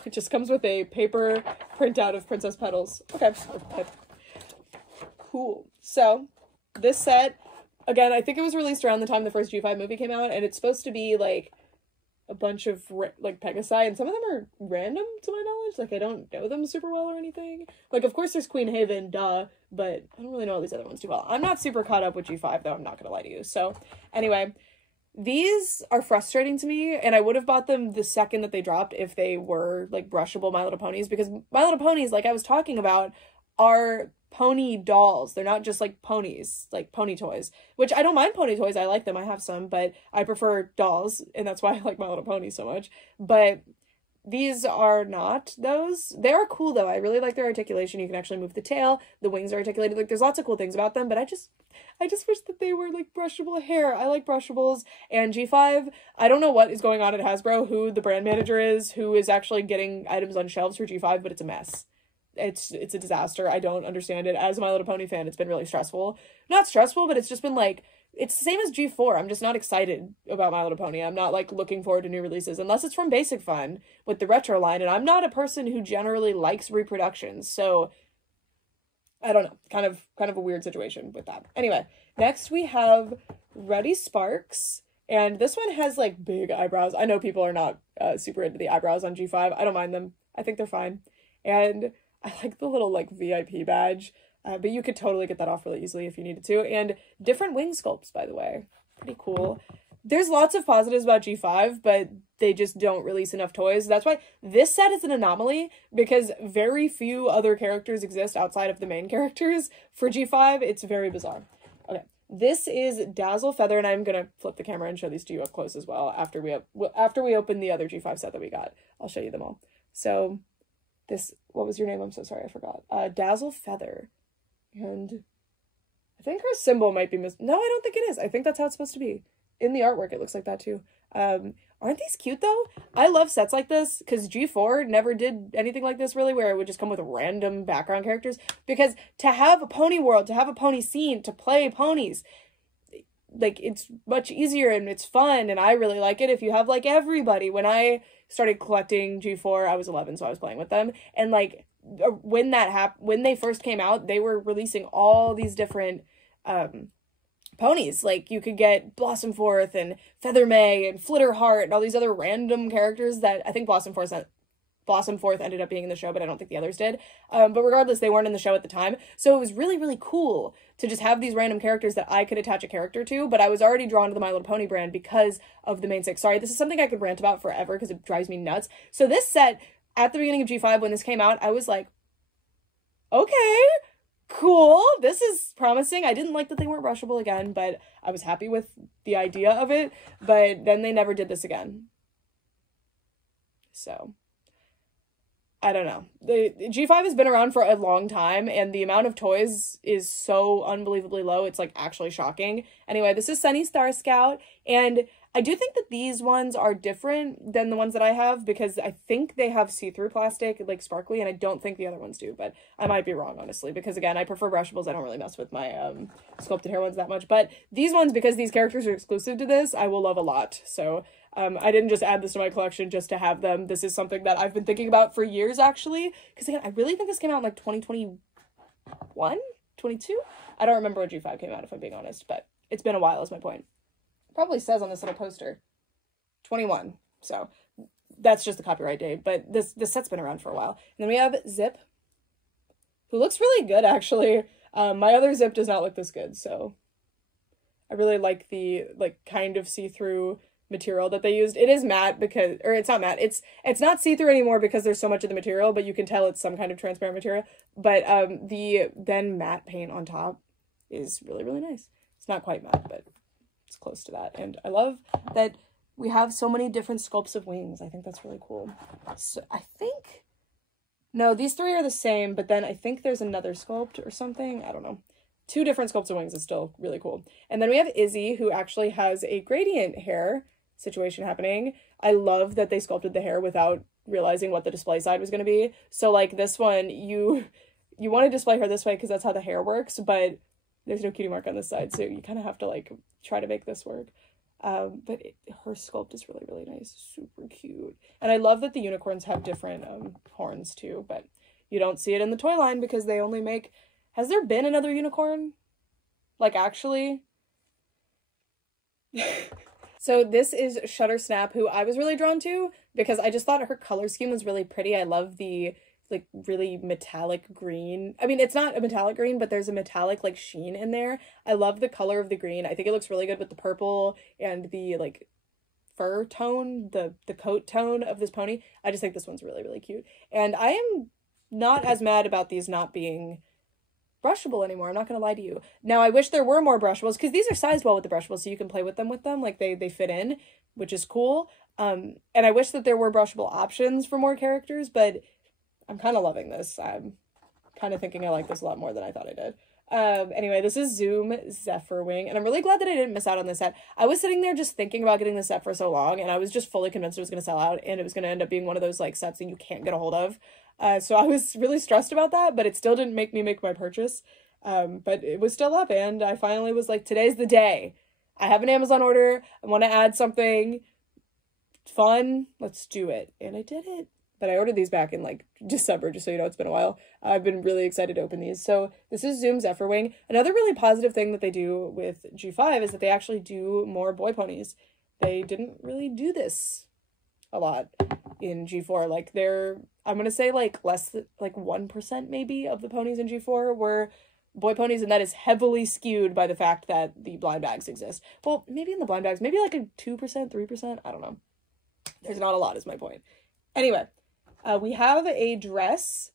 It just comes with a paper printout of Princess Petals. Okay. Cool. So, this set, again, I think it was released around the time the first G5 movie came out, and it's supposed to be, like, a bunch of, like, Pegasi, and some of them are random, to my knowledge. Like, I don't know them super well or anything. Like, of course there's Queen Haven, duh, but I don't really know all these other ones too well. I'm not super caught up with G5, though, I'm not gonna lie to you. So, anyway, these are frustrating to me, and I would have bought them the second that they dropped if they were, like, brushable My Little Ponies, because My Little Ponies, like I was talking about, are pony dolls. They're not just, like, ponies, like pony toys, which I don't mind pony toys. I like them. I have some, but I prefer dolls, and that's why I like My Little Pony so much. But these are not those. They are cool, though. I really like their articulation. You can actually move the tail. The wings are articulated. Like, there's lots of cool things about them, but I just wish that they were, like, brushable hair. I like brushables. And G5, I don't know what is going on at Hasbro, who the brand manager is, who is actually getting items on shelves for G5, but it's a mess. It's a disaster. I don't understand it. As a My Little Pony fan, it's been really stressful. Not stressful, but it's just been, like, it's the same as G4. I'm just not excited about My Little Pony. I'm not, like, looking forward to new releases, unless it's from Basic Fun with the retro line, and I'm not a person who generally likes reproductions, so I don't know. Kind of a weird situation with that. Anyway, next we have Ruddy Sparks, And this one has like big eyebrows. I know people are not super into the eyebrows on G5. I don't mind them. I think they're fine. And I like the little like VIP badge, but you could totally get that off really easily if you needed to. And different wing sculpts, by the way. Pretty cool. There's lots of positives about G5, but they just don't release enough toys. That's why this set is an anomaly, because very few other characters exist outside of the main characters for G5. It's very bizarre. Okay, this is Dazzle Feather, and I'm gonna flip the camera and show these to you up close as well after we open the other G5 set that we got. I'll show you them all. So this, what was your name? I'm so sorry, I forgot. Dazzle Feather. And I think her symbol might be no, I don't think it is. I think that's how it's supposed to be. In the artwork, it looks like that too. Aren't these cute though? I love sets like this because G4 never did anything like this really, where it would just come with random background characters. Because to have a pony world, to have a pony scene, to play ponies, like, it's much easier and it's fun, and I really like it if you have like everybody. When I started collecting G4, I was 11, so I was playing with them, and like when they first came out, they were releasing all these different ponies. Like, you could get Blossomforth and Feather May and Flitterheart and all these other random characters that I think Blossomforth ended up being in the show, but I don't think the others did. But regardless, they weren't in the show at the time. So it was really, really cool to just have these random characters that I could attach a character to, but I was already drawn to the My Little Pony brand because of the main six. Sorry, this is something I could rant about forever because it drives me nuts. So this set, at the beginning of G5, when this came out, I was like, okay, cool, this is promising. I didn't like that they weren't brushable again, but I was happy with the idea of it. But then they never did this again. So I don't know. The G5 has been around for a long time, and the amount of toys is so unbelievably low. It's like actually shocking. Anyway, this is Sunny Star Scout, and I do think that these ones are different than the ones that I have because I think they have see-through plastic, like sparkly, and I don't think the other ones do, but I might be wrong, honestly, because again, I prefer brushables. I don't really mess with my sculpted hair ones that much, but these ones, because these characters are exclusive to this, I will love a lot. So I didn't just add this to my collection just to have them. This is something that I've been thinking about for years, actually, because again, I really think this came out in like 2021, 22? I don't remember when G5 came out, if I'm being honest, but it's been a while is my point. Probably says on this little poster 21, so that's just the copyright date, but this set's been around for a while. And then we have Zip, who looks really good, actually. My other Zip does not look this good, so I really like the like kind of see-through material that they used. It is matte because, or it's not matte, it's not see-through anymore because there's so much of the material, but you can tell it's some kind of transparent material. But the then matte paint on top is really, really nice. It's not quite matte, but it's close to that. And I love that we have so many different sculpts of wings. I think that's really cool. So I think, no, these three are the same, but then I think there's another sculpt or something. I don't know. 2 different sculpts of wings is still really cool. And then we have Izzy, who actually has a gradient hair situation happening. I love that they sculpted the hair without realizing what the display side was going to be. So like this one, you want to display her this way because that's how the hair works, but there's no cutie mark on this side, so you kind of have to like try to make this work. But her sculpt is really, really nice. Super cute. And I love that the unicorns have different horns too, but you don't see it in the toy line because they only make... Has there been another unicorn? Like, actually? So this is Shuttersnap, who I was really drawn to because I just thought her color scheme was really pretty. I love the like really metallic green. I mean, it's not a metallic green, but there's a metallic like sheen in there. I love the color of the green. I think it looks really good with the purple and the like fur tone, the coat tone of this pony. I just think this one's really, really cute. And I am not as mad about these not being brushable anymore. I'm not gonna lie to you. Now, I wish there were more brushables because these are sized well with the brushables, so you can play with them like they fit in, which is cool. And I wish that there were brushable options for more characters, but I'm kind of loving this. I'm kind of thinking I like this a lot more than I thought I did. Anyway, this is Zoom Zephyrwing, and I'm really glad that I didn't miss out on this set. I was sitting there just thinking about getting this set for so long, and I was just fully convinced it was going to sell out, and it was going to end up being one of those like sets that you can't get a hold of. So I was really stressed about that, but it still didn't make me make my purchase. But it was still up, and I finally was like, today's the day. I have an Amazon order. I want to add something fun. Let's do it. And I did it. But I ordered these back in like December, just so you know, it's been a while. I've been really excited to open these. So this is Zoom Zephyrwing. Another really positive thing that they do with G5 is that they actually do more boy ponies. they didn't really do this a lot in G4. Like I'm gonna say like less than like 1% maybe of the ponies in G4 were boy ponies, and that is heavily skewed by the fact that the blind bags exist. Well, maybe in the blind bags, maybe like a 2%, 3%, I don't know. There's not a lot is my point. Anyway, we have a dress,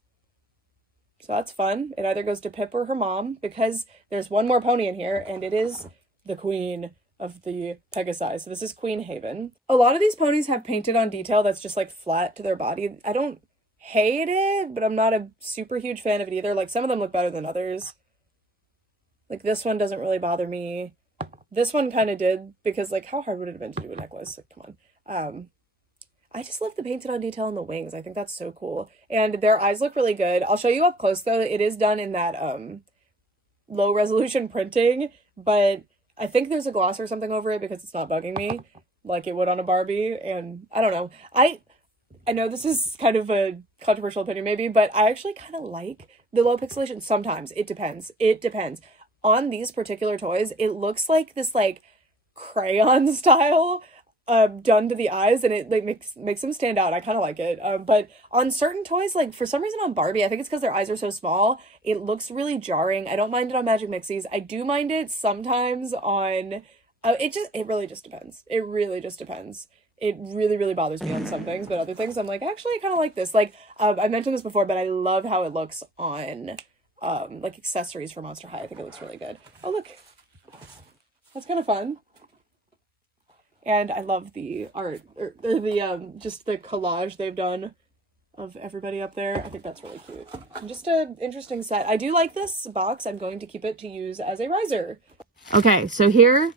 so that's fun. It either goes to Pip or her mom, because there's one more pony in here, and it is the queen of the Pegasi. So this is Queen Haven. A lot of these ponies have painted on detail that's just like flat to their body. I don't hate it, but I'm not a super huge fan of it either. Like some of them look better than others. Like this one doesn't really bother me. This one kind of did, because like how hard would it have been to do a necklace? Like, come on. I just love the painted on detail on the wings. I think that's so cool. And their eyes look really good. I'll show you up close though. It is done in that low resolution printing, but I think there's a gloss or something over it because it's not bugging me like it would on a Barbie. And I don't know. I know this is kind of a controversial opinion maybe, but I actually kind of like the low pixelation sometimes. It depends. It depends. On these particular toys, it looks like this like crayon style done to the eyes, and it like makes them stand out. I kind of like it. But on certain toys, like for some reason on Barbie, I think it's because their eyes are so small, it looks really jarring. I don't mind it on Magic Mixies. I do mind it sometimes on it really just depends. It really just depends. It really, really bothers me on some things, but other things I'm like, actually I kind of like this. Like I mentioned this before, but I love how it looks on like accessories for Monster High. I think it looks really good. Oh look, that's kind of fun. And I love the art, or the just the collage they've done of everybody up there. I think that's really cute. And just an interesting set. I do like this box. I'm going to keep it to use as a riser. Okay, so here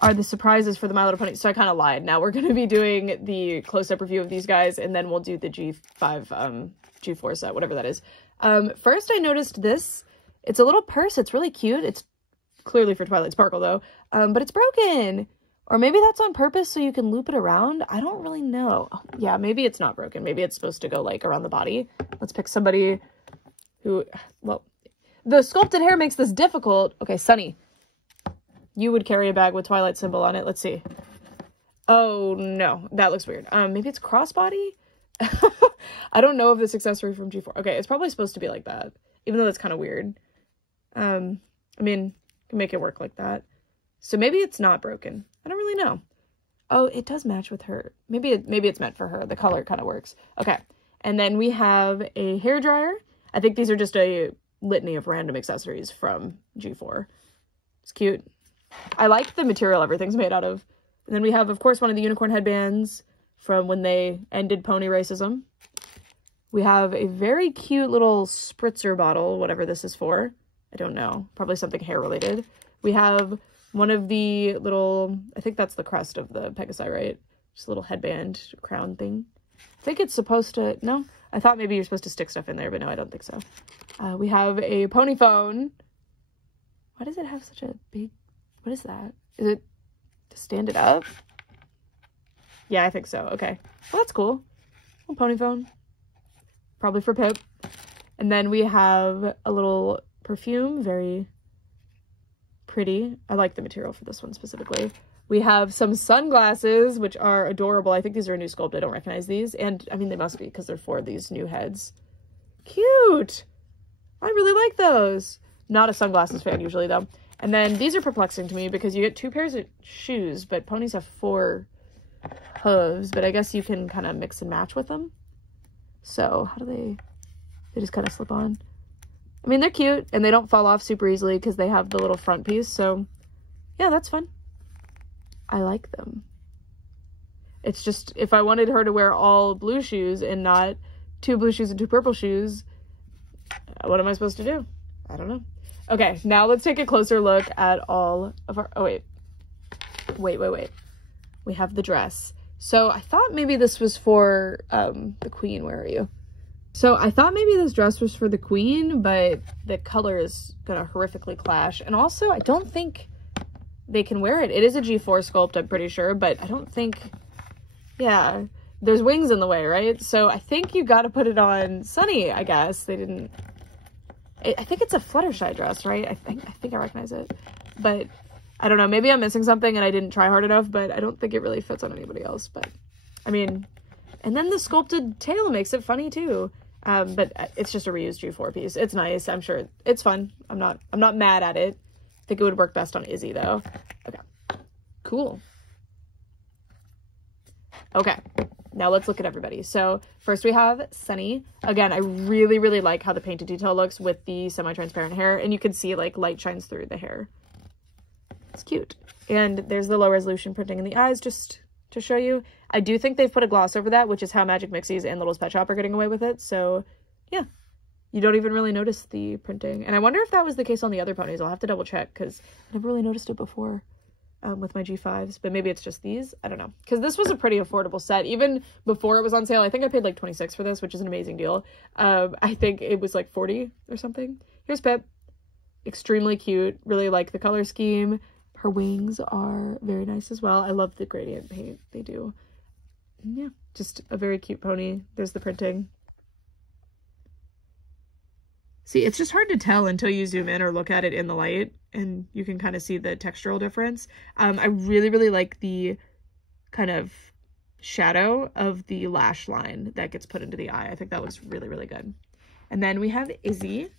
are the surprises for the My Little Pony. So I kind of lied. Now we're going to be doing the close-up review of these guys, and then we'll do the G5, G4 set, whatever that is. First I noticed this. It's a little purse. It's really cute. It's clearly for Twilight Sparkle though, but it's broken. Or maybe that's on purpose so you can loop it around. I don't really know. Oh, yeah, maybe it's not broken. Maybe it's supposed to go like around the body. Let's pick somebody who, well, the sculpted hair makes this difficult. Okay, Sunny, you would carry a bag with Twilight symbol on it. Let's see. Oh no, that looks weird. Maybe it's crossbody? I don't know if this accessory from G4. Okay, it's probably supposed to be like that, even though that's kind of weird. I mean, you can make it work like that. So maybe it's not broken. I don't really know. Oh, it does match with her. Maybe it's meant for her. The color kind of works. Okay. And then we have a hairdryer. I think these are just a litany of random accessories from G4. It's cute. I like the material everything's made out of. And then we have, of course, one of the unicorn headbands from when they ended pony racism. We have a very cute little spritzer bottle, whatever this is for. I don't know. Probably something hair related. We have one of the little, I think that's the crest of the Pegasi, right? Just a little headband crown thing. I think it's supposed to, no? I thought maybe you're supposed to stick stuff in there, but no, I don't think so. We have a pony phone. Why does it have such a big, what is that? Is it to stand it up? Yeah, I think so. Okay. Well, that's cool. A pony phone. Probably for Pip. And then we have a little perfume, very pretty. I like the material for this one specifically. We have some sunglasses, which are adorable. I think these are a new sculpt. I don't recognize these. And, I mean, they must be because they're for these new heads. Cute! I really like those. Not a sunglasses fan usually, though. And then these are perplexing to me because you get 2 pairs of shoes, but ponies have 4 hooves. But I guess you can kind of mix and match with them. So, how do they just kind of slip on? I mean, they're cute, and they don't fall off super easily because they have the little front piece, so yeah, that's fun. I like them. It's just, if I wanted her to wear all blue shoes and not 2 blue shoes and 2 purple shoes, what am I supposed to do? I don't know. Okay, now let's take a closer look at all of our, oh wait. We have the dress. So I thought maybe this was for the queen. Where are you? So I thought maybe this dress was for the queen, but the color is gonna horrifically clash. And also, I don't think they can wear it. It is a G4 sculpt, I'm pretty sure, but I don't think, yeah, there's wings in the way, right? So I think you gotta put it on Sunny, I guess. They didn't, I think it's a Fluttershy dress, right? I think I recognize it. But I don't know, maybe I'm missing something and I didn't try hard enough, but I don't think it really fits on anybody else. But I mean, and then the sculpted tail makes it funny too. But it's just a reused G4 piece. It's nice. I'm sure it's fun. I'm not mad at it. I think it would work best on Izzy though. Okay, cool. Okay, now let's look at everybody. So first we have Sunny. Again, I really, really like how the painted detail looks with the semi-transparent hair, and you can see like light shines through the hair. It's cute. And there's the low resolution printing in the eyes just to show you. I do think they've put a gloss over that, which is how Magic Mixies and Littlest Pet Shop are getting away with it. So yeah, you don't even really notice the printing. And I wonder if that was the case on the other ponies. I'll have to double check because I never really noticed it before with my G5s, but maybe it's just these. I don't know. Because this was a pretty affordable set. Even before it was on sale, I think I paid like $26 for this, which is an amazing deal. I think it was like $40 or something. Here's Pip. Extremely cute. Really like the color scheme. Her wings are very nice as well. I love the gradient paint they do. Yeah, just a very cute pony. There's the printing. See, it's just hard to tell until you zoom in or look at it in the light, and you can kind of see the textural difference. I really, really like the kind of shadow of the lash line that gets put into the eye. I think that looks really, really good. And then we have Izzy.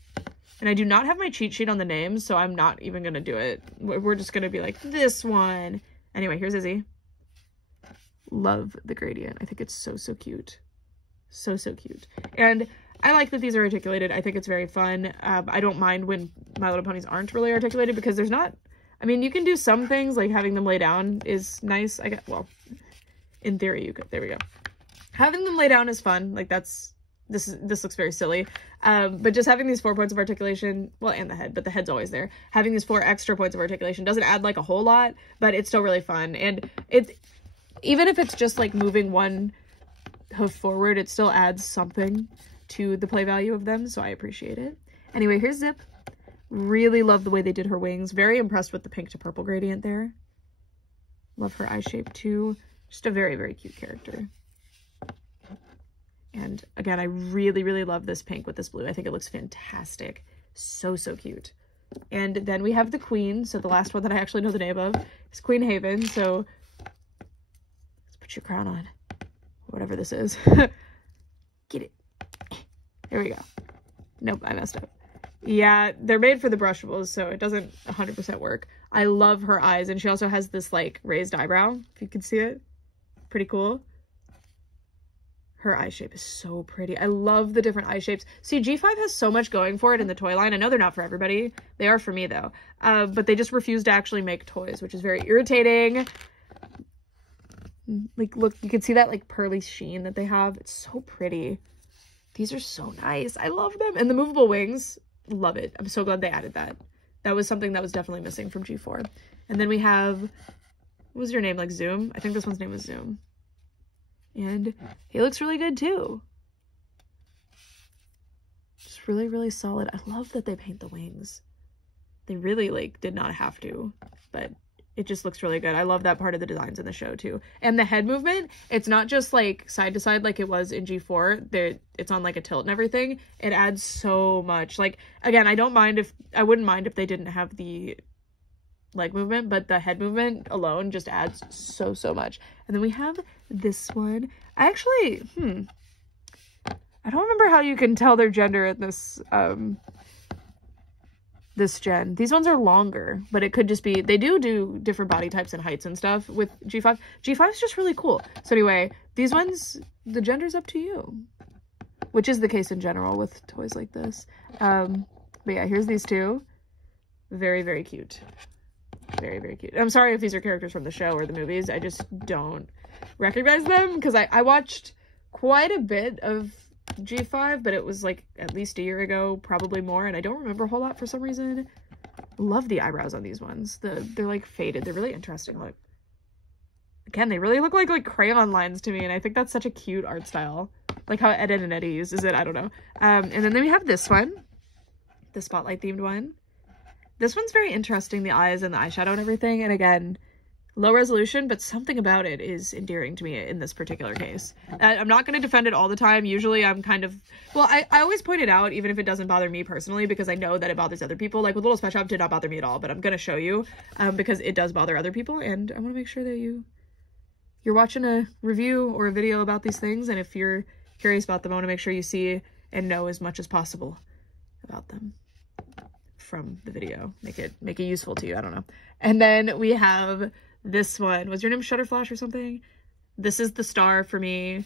And I do not have my cheat sheet on the names, so I'm not even going to do it. We're just going to be like, this one. Anyway, here's Izzy. Love the gradient. I think it's so, so cute. So, so cute. And I like that these are articulated. I think it's very fun. I don't mind when My Little Ponies aren't really articulated because there's not... I mean, you can do some things, like having them lay down is nice. Well, in theory, you could. There we go. Having them lay down is fun. Like, that's... This looks very silly, but just having these 4 points of articulation, well, and the head, but the head's always there. Having these 4 extra points of articulation doesn't add like a whole lot, but it's still really fun. And it's, even if it's just like moving one hoof forward, it still adds something to the play value of them, so I appreciate it. Anyway, here's Zip. Really love the way they did her wings. Very impressed with the pink to purple gradient there. Love her eye shape too. Just a very, very cute character. And again, I really, really love this pink with this blue. I think it looks fantastic. So, so cute. And then we have the Queen. So the last one that I actually know the name of is Queen Haven. So let's put your crown on. Whatever this is. Get it. There we go. Nope, I messed up. Yeah, they're made for the brushables, so it doesn't 100% work. I love her eyes. And she also has this like raised eyebrow, if you can see it. Pretty cool. Her eye shape is so pretty. I love the different eye shapes. See, G5 has so much going for it in the toy line. I know they're not for everybody. They are for me, though. But they just refuse to actually make toys, which is very irritating. Like, look, you can see that, like, pearly sheen that they have. It's so pretty. These are so nice. I love them. And the movable wings, love it. I'm so glad they added that. That was something that was definitely missing from G4. And then we have, what was your name? Like, Zoom? I think this one's name was Zoom. And he looks really good too. Just really, really solid. I love that they paint the wings. They really like did not have to, but it just looks really good. I love that part of the designs in the show too. And the head movement, it's not just like side to side like it was in G4. It's on like a tilt and everything. It adds so much. Like, again, I wouldn't mind if they didn't have the leg movement, but the head movement alone just adds so, so much. And then we have this one. I actually, I don't remember how you can tell their gender in this, this gen. These ones are longer, but it could just be, they do different body types and heights and stuff with G5. G5 is just really cool. So anyway, these ones, the gender's up to you, which is the case in general with toys like this. But yeah, here's these two. Very, very cute. Very, very cute. I'm sorry if these are characters from the show or the movies. I just don't recognize them because I watched quite a bit of G5, but it was like at least a year ago, probably more, and I don't remember a whole lot for some reason. Love the eyebrows on these ones. They're like faded. They're really interesting. Look. Again, they really look like crayon lines to me, and I think that's such a cute art style. Like how Ed, Edd n Eddy uses it. I don't know. And then we have this one. The spotlight themed one. This one's very interesting, the eyes and the eyeshadow and everything. And again, low resolution, but something about it is endearing to me in this particular case. I'm not going to defend it all the time. Usually I'm kind of, well, I always point it out, even if it doesn't bother me personally, because I know that it bothers other people. Like with Littlest Pet Shop, did not bother me at all, but I'm going to show you because it does bother other people, and I want to make sure that you're watching a review or a video about these things, and if you're curious about them, I want to make sure you see and know as much as possible about them from the video. Make it useful to you. I don't know. And then we have this one. Was your name Shutterflash or something? This is the star for me.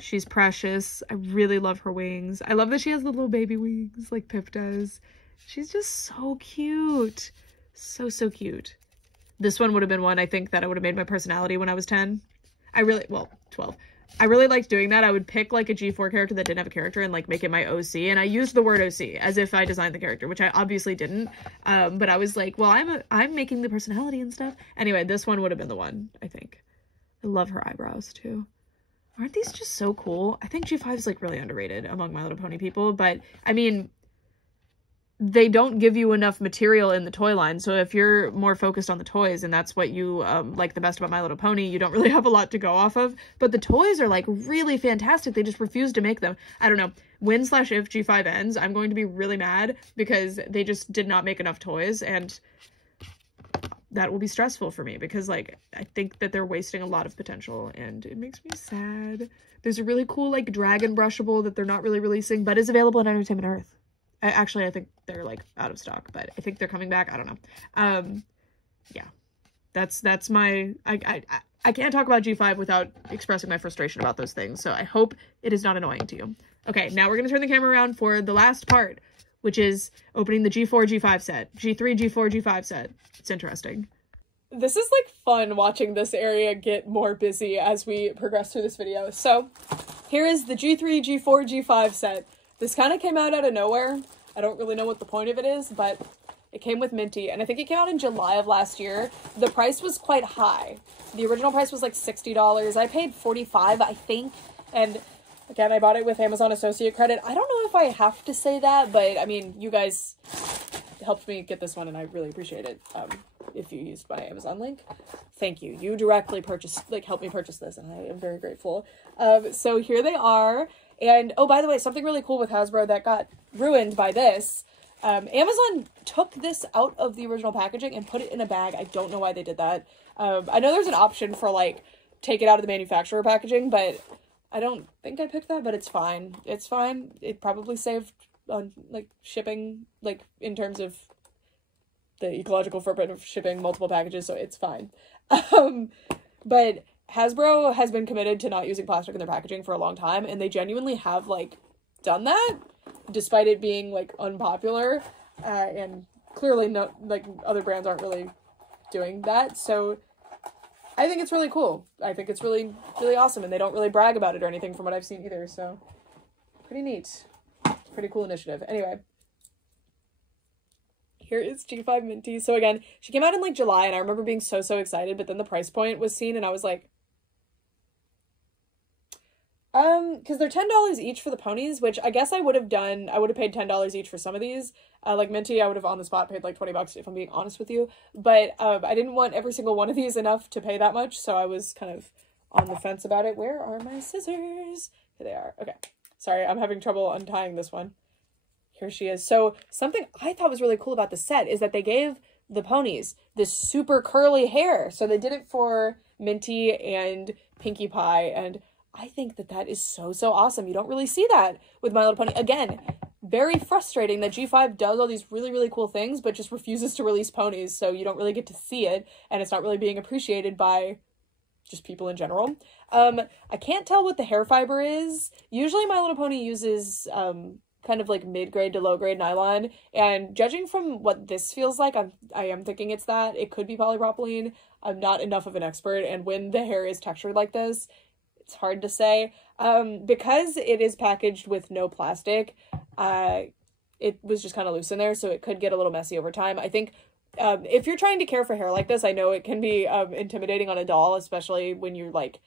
She's precious. I really love her wings. I love that she has the little baby wings like Pip does. She's just so cute. So cute. This one would have been one I think that I would have made my personality when I was 10. 12. I really liked doing that. I would pick like a G4 character that didn't have a character and like make it my OC. And I used the word OC as if I designed the character, which I obviously didn't. But I was like, well, I'm making the personality and stuff. Anyway, this one would have been the one, I think. I love her eyebrows too. Aren't these just so cool? I think G5 is like really underrated among My Little Pony people, but I mean, they don't give you enough material in the toy line. So if you're more focused on the toys and that's what you like the best about My Little Pony, you don't really have a lot to go off of. But the toys are like really fantastic. They just refuse to make them. I don't know. When/if G5 ends, I'm going to be really mad because they just did not make enough toys, and that will be stressful for me because like I think that they're wasting a lot of potential and it makes me sad. There's a really cool like dragon brushable that they're not really releasing but is available on Entertainment Earth. I think they're like out of stock, but I think they're coming back. I don't know. Yeah, that's my, I can't talk about G5 without expressing my frustration about those things. So I hope it is not annoying to you. Okay, now we're going to turn the camera around for the last part, which is opening the G4, G5 set, G3, G4, G5 set. It's interesting. This is like fun watching this area get more busy as we progress through this video. So here is the G3, G4, G5 set. This kind of came out of nowhere. I don't really know what the point of it is, but it came with Minty, and I think it came out in July of last year. The price was quite high. The original price was like $60. I paid $45, I think, and again, I bought it with Amazon Associate Credit. I don't know if I have to say that, but I mean, you guys helped me get this one, and I really appreciate it. If you used my Amazon link, thank you. You directly helped me purchase this, and I am very grateful. So here they are. And, oh, by the way, something really cool with Hasbro that got ruined by this. Amazon took this out of the original packaging and put it in a bag. I don't know why they did that. I know there's an option for, like, take it out of the manufacturer packaging, but I don't think I picked that, but it's fine. It's fine. It probably saved on, like, shipping, like, in terms of the ecological footprint of shipping multiple packages, so it's fine. But Hasbro has been committed to not using plastic in their packaging for a long time, and they genuinely have, like, done that, despite it being, like, unpopular, and clearly no, like, other brands aren't really doing that, so I think it's really cool. I think it's really, really awesome, and they don't really brag about it or anything from what I've seen either, so pretty neat. Pretty cool initiative. Anyway, here is G5 Minty. So again, she came out in, like, July, and I remember being so excited, but then the price point was seen, and I was like, because they're $10 each for the ponies, which I guess I would have paid $10 each for some of these. Like Minty, I would have on the spot paid like $20 if I'm being honest with you. But I didn't want every single one of these enough to pay that much, so I was kind of on the fence about it. Where are my scissors? Here they are. Okay. Sorry, I'm having trouble untying this one. Here she is. So something I thought was really cool about the set is that they gave the ponies this super curly hair. So they did it for Minty and Pinkie Pie, and I think that that is so awesome. You don't really see that with My Little Pony. Again, very frustrating that G5 does all these really, really cool things, but just refuses to release ponies, so you don't really get to see it, and it's not really being appreciated by just people in general. I can't tell what the hair fiber is. Usually My Little Pony uses kind of like mid-grade to low-grade nylon, and judging from what this feels like, I am thinking it's that. It could be polypropylene. I'm not enough of an expert, and when the hair is textured like this, it's hard to say. Because it is packaged with no plastic, it was just kind of loose in there, so it could get a little messy over time. I think if you're trying to care for hair like this, I know it can be intimidating on a doll, especially when you're like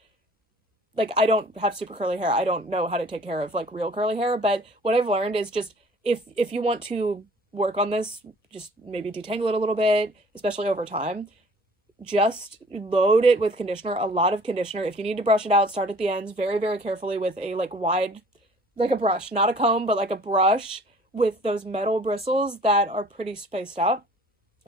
I don't have super curly hair. I don't know how to take care of like real curly hair, but what I've learned is just if you want to work on this, just maybe detangle it a little bit, especially over time. just load it with conditioner, a lot of conditioner. If you need to brush it out, start at the ends very, very carefully with a like wide, like a brush, not a comb, but like a brush with those metal bristles that are pretty spaced out.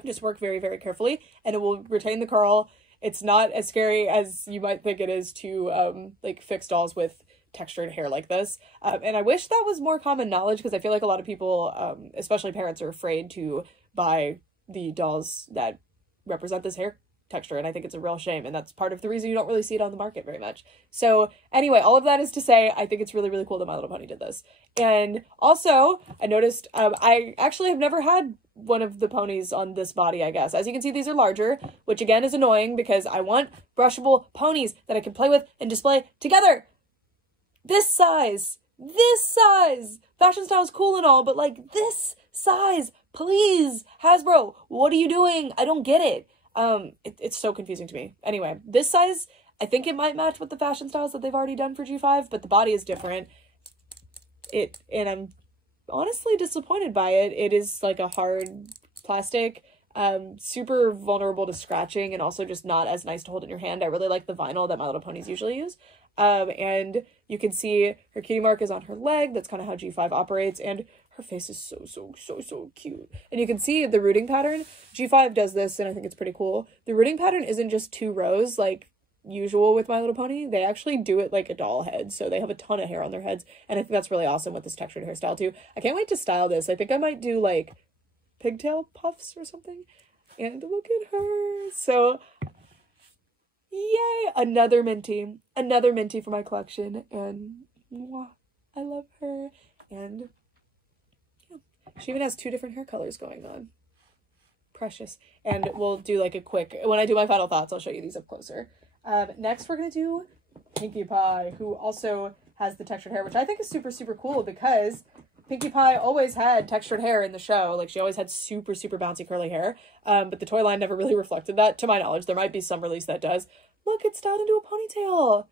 Just work very, very carefully and it will retain the curl. It's not as scary as you might think it is to like fix dolls with textured hair like this. And I wish that was more common knowledge because I feel like a lot of people, especially parents, are afraid to buy the dolls that represent this hair texture, and I think it's a real shame, and that's part of the reason you don't really see it on the market very much. So anyway, all of that is to say, I think it's really, really cool that My Little Pony did this. And also, I noticed, I actually have never had one of the ponies on this body, I guess. As you can see, these are larger, which again is annoying because I want brushable ponies that I can play with and display together. This size, Fashion Style is cool and all, but like this size, please, Hasbro, what are you doing? I don't get it. It's so confusing to me. Anyway, this size, I think it might match with the Fashion Styles that they've already done for G5, but the body is different. And I'm honestly disappointed by it. It is like a hard plastic, super vulnerable to scratching and also just not as nice to hold in your hand. I really like the vinyl that My Little Ponies usually use. And you can see her cutie mark is on her leg. That's kind of how G5 operates. And her face is so cute. And you can see the rooting pattern. G5 does this, and I think it's pretty cool. The rooting pattern isn't just 2 rows like usual with My Little Pony. They actually do it like a doll head, so they have a ton of hair on their heads, and I think that's really awesome with this textured hairstyle too. I can't wait to style this. I think I might do like pigtail puffs or something. And look at her. So yay, another Minty for my collection, and mwah, I love her. And she even has 2 different hair colors going on. Precious. And we'll do like a quick, when I do my final thoughts, I'll show you these up closer. Next, we're going to do Pinkie Pie, who also has the textured hair, which I think is super, super cool because Pinkie Pie always had textured hair in the show. Like, she always had super, super bouncy curly hair. But the toy line never really reflected that, to my knowledge. There might be some release that does. Look, it's styled into a ponytail.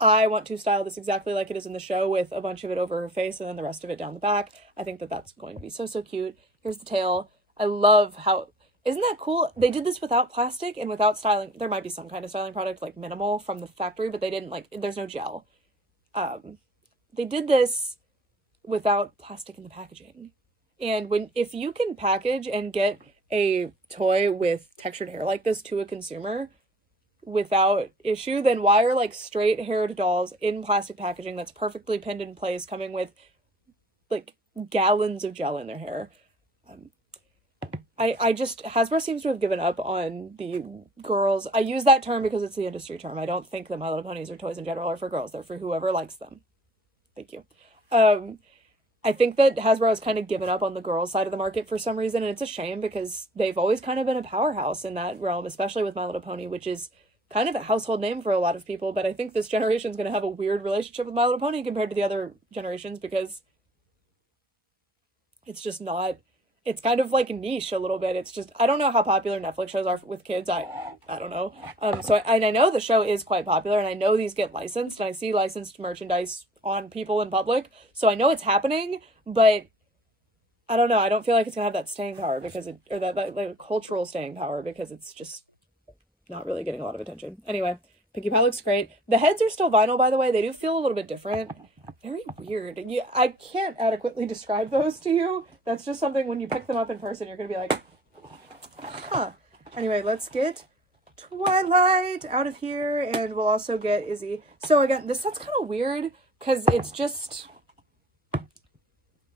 I want to style this exactly like it is in the show with a bunch of it over her face and then the rest of it down the back. I think that that's going to be so, so cute. Here's the tail. I love how... Isn't that cool? They did this without plastic and without styling. There might be some kind of styling product, like minimal from the factory, but they didn't, like, there's no gel. They did this without plastic in the packaging. And if you can package and get a toy with textured hair like this to a consumer without issue, then why are like straight haired dolls in plastic packaging that's perfectly pinned in place coming with like gallons of gel in their hair? Hasbro seems to have given up on the girls. I use that term because it's the industry term. I don't think that My Little Ponies or toys in general are for girls. They're for whoever likes them. Thank you. I think that Hasbro has kind of given up on the girls side of the market for some reason, and it's a shame because they've always kind of been a powerhouse in that realm, especially with My Little Pony, which is kind of a household name for a lot of people. But I think this generation is going to have a weird relationship with My Little Pony compared to the other generations because it's just not... It's kind of like niche a little bit. It's just, I don't know how popular Netflix shows are with kids. I don't know. So I know the show is quite popular, and I know these get licensed, and I see licensed merchandise on people in public. So I know it's happening, but I don't know. I don't feel like it's gonna have that staying power because that like cultural staying power because it's just not really getting a lot of attention. Anyway, Pinkie Pie looks great. The heads are still vinyl, by the way. They do feel a little bit different. Very weird. I can't adequately describe those to you. That's just something when you pick them up in person, you're going to be like, huh. Anyway, let's get Twilight out of here, and we'll also get Izzy. So again, this set's kind of weird because it's just,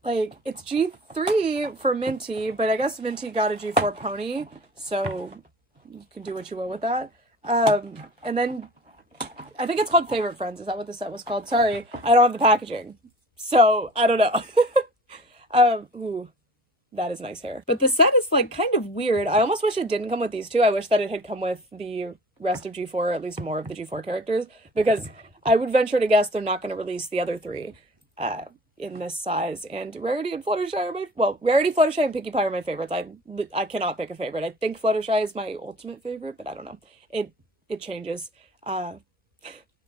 like, it's G3 for Minty, but I guess Minty got a G4 pony, so you can do what you will with that. And then I think it's called Favorite Friends. Is that what the set was called? Sorry, I don't have the packaging, so I don't know. Ooh, that is nice hair. But the set is like kind of weird. I almost wish it didn't come with these two. I wish that it had come with the rest of G4, or at least more of the G4 characters, because I would venture to guess they're not going to release the other 3 in this size. And Rarity and Fluttershy are Rarity, Fluttershy, and Pinkie Pie are my favorites. I cannot pick a favorite. I think Fluttershy is my ultimate favorite, but I don't know. It changes.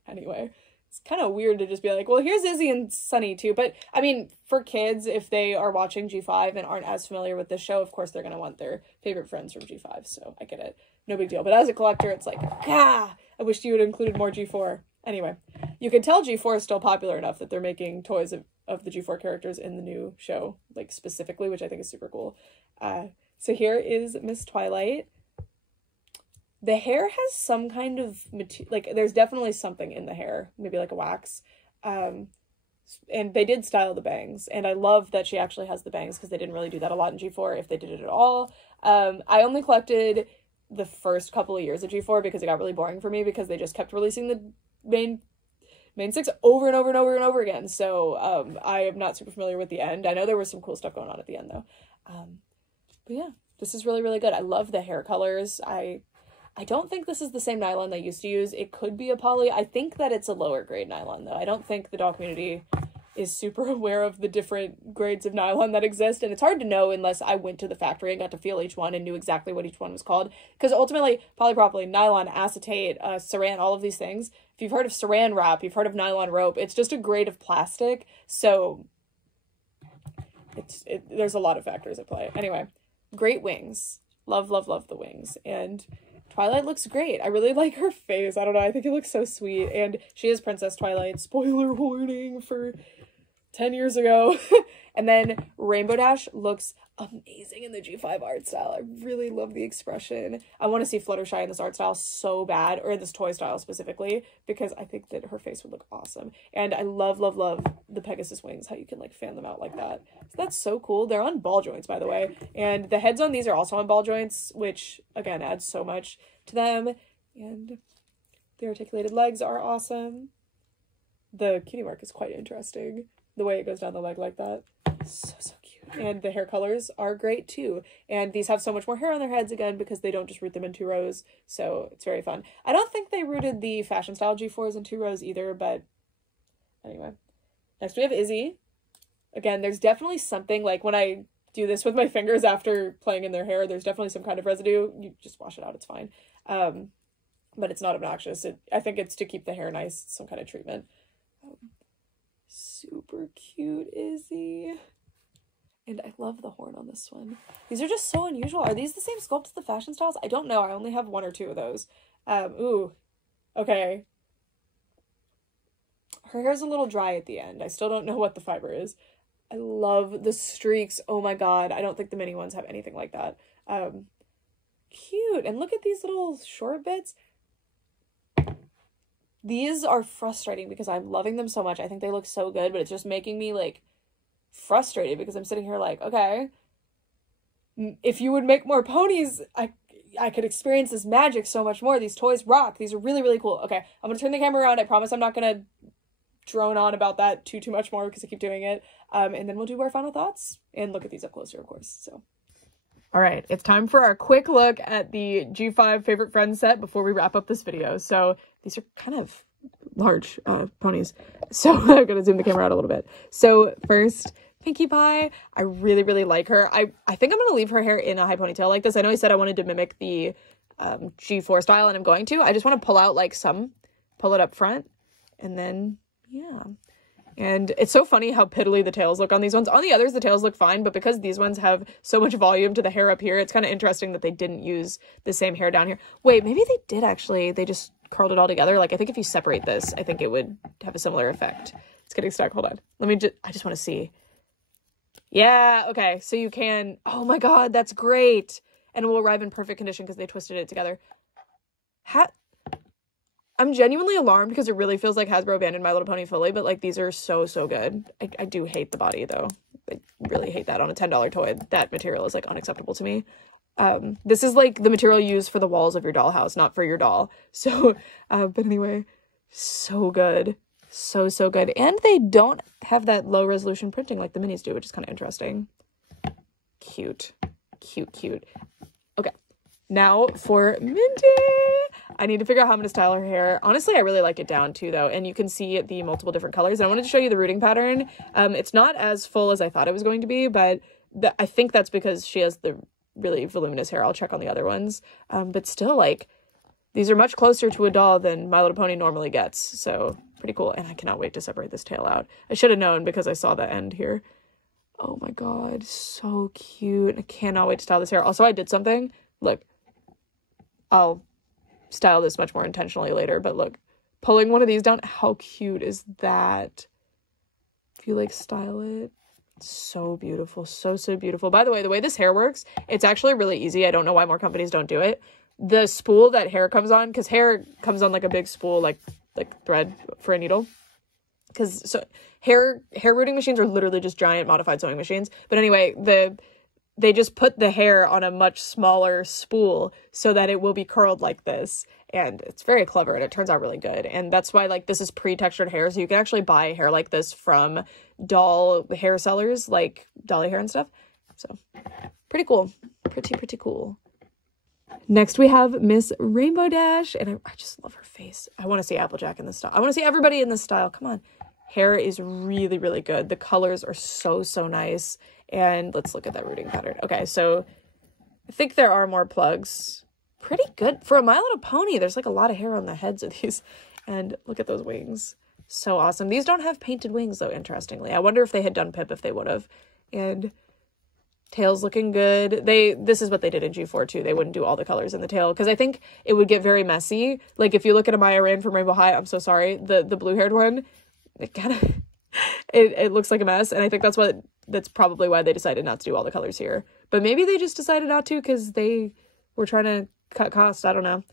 Anyway, it's kind of weird to just be like, well, here's Izzy and Sunny too. But I mean, for kids, if they are watching G5 and aren't as familiar with this show, of course they're going to want their favorite friends from G5. So I get it. No big deal. But as a collector, it's like, I wish you had included more G4. Anyway, you can tell G4 is still popular enough that they're making toys of the G4 characters in the new show, like specifically, which I think is super cool. So here is Miss Twilight. The hair has some kind of like, there's definitely something in the hair, maybe like a wax. And they did style the bangs, and I love that she actually has the bangs because they didn't really do that a lot in G4, if they did it at all. I only collected the first couple of years of G4 because it got really boring for me because they just kept releasing the main six over and over and over and over again. So I am not super familiar with the end. I know there was some cool stuff going on at the end though. But yeah, this is really, really good. I love the hair colors. I don't think this is the same nylon they used to use. It could be a poly. I think that it's a lower grade nylon though. I don't think the doll community is super aware of the different grades of nylon that exist, and it's hard to know unless I went to the factory and got to feel each one and knew exactly what each one was called, because ultimately polypropylene, nylon, acetate, saran, all of these things, if you've heard of saran wrap, you've heard of nylon rope, it's just a grade of plastic, so there's a lot of factors at play. Anyway, great wings. Love, love, love the wings. And Twilight looks great. I really like her face. I don't know. I think it looks so sweet. And she is Princess Twilight. Spoiler warning for 10 years ago. And then Rainbow Dash looks amazing in the G5 art style. I really love the expression. I want to see Fluttershy in this art style so bad, or in this toy style specifically, because I think that her face would look awesome. And I love, love, love the Pegasus wings, how you can like fan them out like that. So that's so cool. They're on ball joints, by the way. And the heads on these are also on ball joints, which again adds so much to them. And the articulated legs are awesome. The cutie mark is quite interesting. The way it goes down the leg like that. So, so cute. And the hair colors are great too. And these have so much more hair on their heads again because they don't just root them in 2 rows. So it's very fun. I don't think they rooted the fashion style G4s in 2 rows either, but anyway. Next we have Izzy. Again, there's definitely something, like when I do this with my fingers after playing in their hair, there's definitely some kind of residue. You just wash it out, it's fine. But it's not obnoxious. I think it's to keep the hair nice, some kind of treatment. Super cute Izzy. And I love the horn on this one. These are just so unusual. Are these the same sculpt as the fashion styles? I don't know. I only have 1 or 2 of those. Ooh. Okay. Her hair's a little dry at the end. I still don't know what the fiber is. I love the streaks. Oh my god. I don't think the mini ones have anything like that. Cute. And look at these little short bits. These are frustrating because I'm loving them so much. I think they look so good, but it's just making me, like, frustrated because I'm sitting here like, okay, if you would make more ponies, I could experience this magic so much more. These toys rock. These are really, really cool. Okay, I'm going to turn the camera around. I promise I'm not going to drone on about that too much more because I keep doing it. And then we'll do our final thoughts and look at these up closer, of course. So, all right, it's time for our quick look at the G5 Favorite Friends set before we wrap up this video. So these are kind of large ponies. So I'm going to zoom the camera out a little bit. So first, Pinkie Pie. I really, really like her. I think I'm going to leave her hair in a high ponytail like this. I know I said I wanted to mimic the G4 style, and I'm going to. I just want to pull out like pull it up front, and then, yeah. And it's so funny how piddly the tails look on these ones. On the others, the tails look fine, but because these ones have so much volume to the hair up here, it's kind of interesting that they didn't use the same hair down here. Wait, maybe they did actually. They just curled it all together. Like, I think if you separate this, I think it would have a similar effect. It's getting stuck. Hold on. I just want to see. Yeah, okay. So you can, oh my god, that's great. And it will arrive in perfect condition because they twisted it together. I'm genuinely alarmed because it really feels like Hasbro abandoned My Little Pony fully, but like these are so, so good. I do hate the body though. I really hate that on a $10 toy. That material is like unacceptable to me. This is like the material used for the walls of your dollhouse, not for your doll. So, but anyway, so good. So, so good. And they don't have that low resolution printing like the minis do, which is kind of interesting. Cute. Cute, cute. Okay. Now for Minty. I need to figure out how I'm going to style her hair. Honestly, I really like it down too, though. And you can see the multiple different colors. And I wanted to show you the rooting pattern. It's not as full as I thought it was going to be, but I think that's because she has the really voluminous hair. I'll check on the other ones. But still, like, These are much closer to a doll than My Little Pony normally gets, so pretty cool. And I cannot wait to separate this tail out. I should have known because I saw the end here. Oh my god, so cute. I cannot wait to style this hair. Also, I did something. Look, I'll style this much more intentionally later, but look, pulling one of these down, how cute is that? If you like style it, so beautiful, so beautiful. By the way this hair works, it's actually really easy. I don't know why more companies don't do it. The spool that hair comes on, because hair comes on like a big spool, like thread for a needle, because so hair rooting machines are literally just giant modified sewing machines. But anyway, they just put the hair on a much smaller spool so that it will be curled like this, and it's very clever and it turns out really good. And that's why, like, this is pre-textured hair, so you can actually buy hair like this from doll hair sellers like Dolly Hair and stuff. So pretty cool, pretty cool. Next we have Miss Rainbow Dash, and I just love her face. I want to see Applejack in this style. I want to see everybody in this style. Come on. Hair is really good. The colors are so nice. And let's look at that rooting pattern. Okay, so I think there are more plugs. Pretty good. For a My Little Pony, there's like a lot of hair on the heads of these. And look at those wings. So awesome. These don't have painted wings, though, interestingly. I wonder if they had done Pip, if they would have. And tail's looking good. This is what they did in G4, too. They wouldn't do all the colors in the tail, because I think it would get very messy. Like, if you look at Amaya Ran from Rainbow High, I'm so sorry, the blue-haired one, it kind of... it looks like a mess, and I think that's probably why they decided not to do all the colors here. But maybe they just decided not to because they were trying to cut costs. I don't know.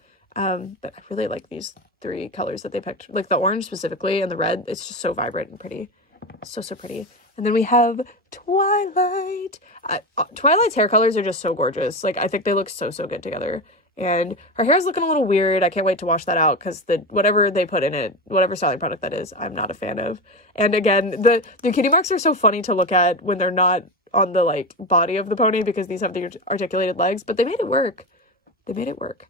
But I really like these 3 colors that they picked. Like the orange specifically and the red. It's just so vibrant and pretty. So pretty. And then we have Twilight. Twilight's hair colors are just so gorgeous. Like, I think they look so good together. And her hair is looking a little weird. I can't wait to wash that out, because whatever they put in it, whatever styling product that is, I'm not a fan of. And again, the kitty marks are so funny to look at when they're not on the, like, body of the pony, because these have the articulated legs, but they made it work. They made it work.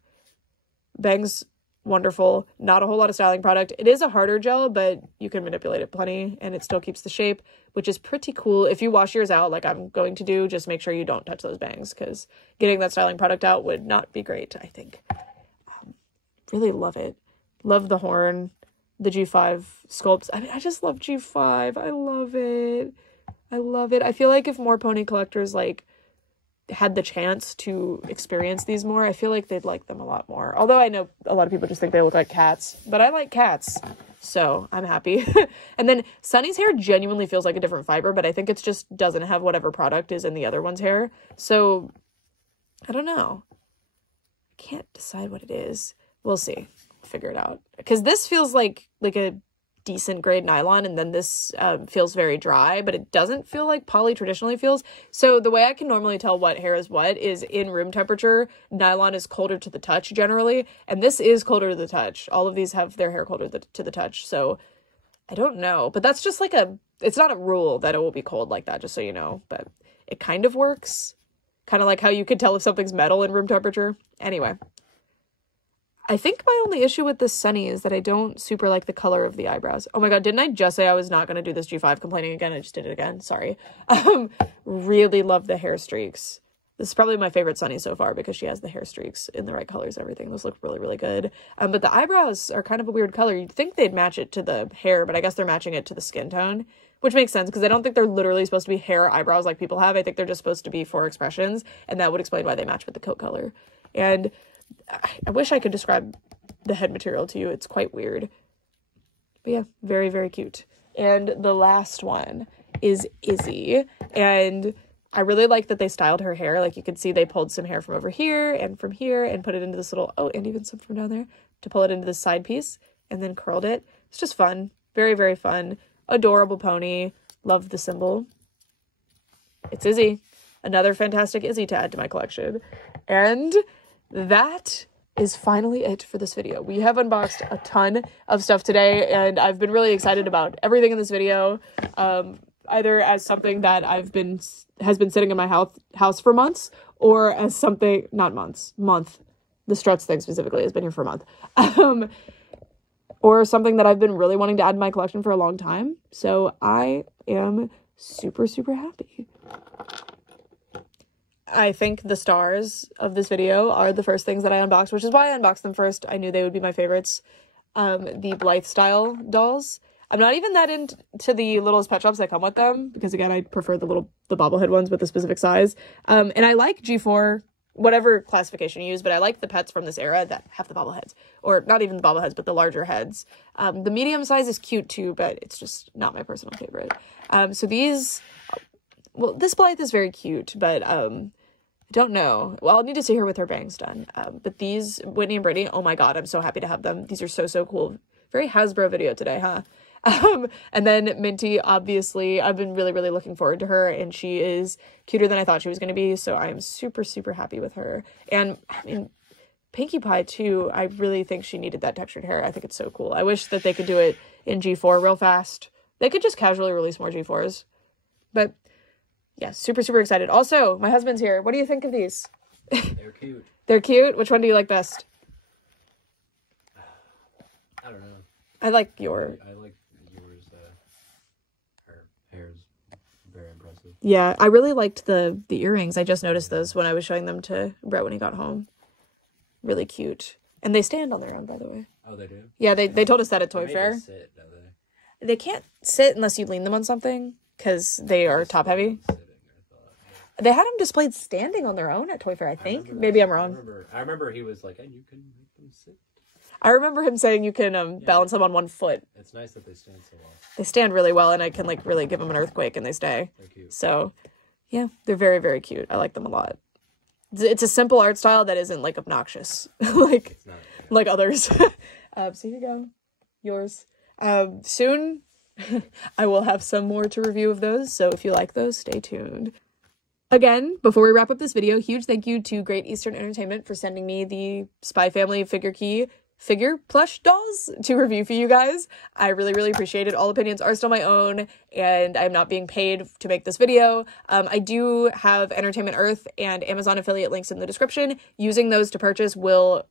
Bangs, wonderful. Not a whole lot of styling product. It is a harder gel, but you can manipulate it plenty, and it still keeps the shape, which is pretty cool. If you wash yours out, like I'm going to do, just make sure you don't touch those bangs, because getting that styling product out would not be great, I think. Really love it. Love the horn, the G5 sculpts. I mean, I just love G5. I love it. I love it. I feel like if more pony collectors, like, had the chance to experience these more, I feel like they'd like them a lot more. Although I know a lot of people just think they look like cats, but I like cats, so I'm happy. And then Sunny's hair genuinely feels like a different fiber, but I think it just doesn't have whatever product is in the other one's hair. So I don't know. I can't decide what it is. We'll see. We'll figure it out. Because this feels like a decent grade nylon, and then this feels very dry, but it doesn't feel like poly traditionally feels. So the way I can normally tell what hair is what is in room temperature. Nylon is colder to the touch generally, and this is colder to the touch. All of these have their hair colder to the touch, so I don't know. But that's just like it's not a rule that it will be cold like that, just so you know, but it kind of works. Kind of like how you could tell if something's metal in room temperature. Anyway. I think my only issue with this Sunny is that I don't super like the color of the eyebrows. Oh my god, didn't I just say I was not going to do this G5 complaining again? I just did it again. Sorry. Really love the hair streaks. This is probably my favorite Sunny so far because she has the hair streaks in the right colors and everything. Those look really good. But the eyebrows are kind of a weird color. You'd think they'd match it to the hair, but I guess they're matching it to the skin tone, which makes sense because I don't think they're literally supposed to be hair eyebrows like people have. I think they're just supposed to be for expressions, and that would explain why they match with the coat color. And I wish I could describe the head material to you. It's quite weird. But yeah, very cute. And the last one is Izzy. And I really like that they styled her hair. Like, you can see they pulled some hair from over here and from here and put it into this little, and even some from down there, to pull it into this side piece and then curled it. It's just fun. Very fun. Adorable pony. Love the symbol. It's Izzy. Another fantastic Izzy to add to my collection. And that is finally it for this video. We have unboxed a ton of stuff today, and I've been really excited about everything in this video, either as something that has been sitting in my house for months, or as something, not months, month. The struts thing specifically has been here for a month. Or something that I've been really wanting to add to my collection for a long time. So I am super happy. I think the stars of this video are the first things that I unboxed, which is why I unboxed them first. I knew they would be my favorites. The Blythe style dolls. I'm not even that into the Littlest Pet Shops that come with them, because again, I prefer the bobblehead ones with a specific size. And I like G4, whatever classification you use, but I like the pets from this era that have the bobbleheads, or not even the bobbleheads, but the larger heads. The medium size is cute too, but it's just not my personal favorite. So these, well, this Blythe is very cute, but I don't know. Well, I'll need to see her with her bangs done. But these, Whitney and Brittany, oh my god, I'm so happy to have them. These are so, so cool. Very Hasbro video today, huh? And then Minty, obviously, I've been really, really looking forward to her, and she is cuter than I thought she was going to be, so I'm super, super happy with her. And, I mean, Pinkie Pie, too, I really think she needed that textured hair. I think it's so cool. I wish that they could do it in G4 real fast. They could just casually release more G4s. But, yeah, super, super excited. Also, my husband's here. What do you think of these? They're cute. They're cute? Which one do you like best? I don't know. I like I like yours. Her hair is very impressive. Yeah, I really liked the earrings. I just noticed those when I was showing them to Brett when he got home. Really cute. And they stand on their own, by the way. Oh, they do? Yeah, they told us that at Toy They Fair. just sit, don't they? They can't sit unless you lean them on something, because they are top heavy. Sitting, I thought. They had them displayed standing on their own at Toy Fair, I think. remember Maybe that. I'm wrong. I remember he was like, and you can make them sit. I remember him saying you can balance them on one foot. It's nice that they stand so well. They stand really well, and I can like really give them an earthquake and they stay. They're cute. So, yeah, they're very, very cute. I like them a lot. It's a simple art style that isn't like obnoxious like It's not. like others. So here you go, yours. Soon I will have some more to review of those, so if you like those, stay tuned. Again, before we wrap up this video, huge thank you to Great Eastern Entertainment for sending me the Spy Family figure plush dolls to review for you guys. I really, really appreciate it. All opinions are still my own, and I'm not being paid to make this video. I do have Entertainment Earth and Amazon affiliate links in the description. Using those to purchase will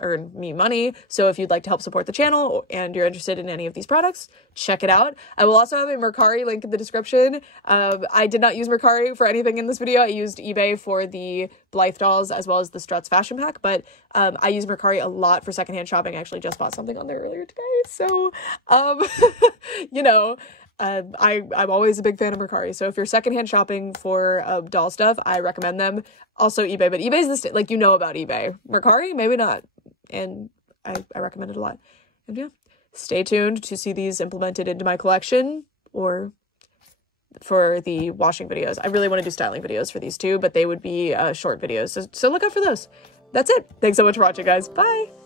earn me money, so if you'd like to help support the channel and you're interested in any of these products, check it out. I will also have a Mercari link in the description. I did not use Mercari for anything in this video. I used eBay for the Blythe dolls as well as the Struts fashion pack, but I use Mercari a lot for secondhand shopping. I actually just bought something on there earlier today, so you know, I'm always a big fan of Mercari, so if you're secondhand shopping for doll stuff, I recommend them. Also eBay, but eBay's like, you know about eBay. Mercari, maybe not. And I recommend it a lot. And yeah, stay tuned to see these implemented into my collection, or for the washing videos. I really want to do styling videos for these too, but they would be short videos. So look out for those. That's it. Thanks so much for watching, guys. Bye.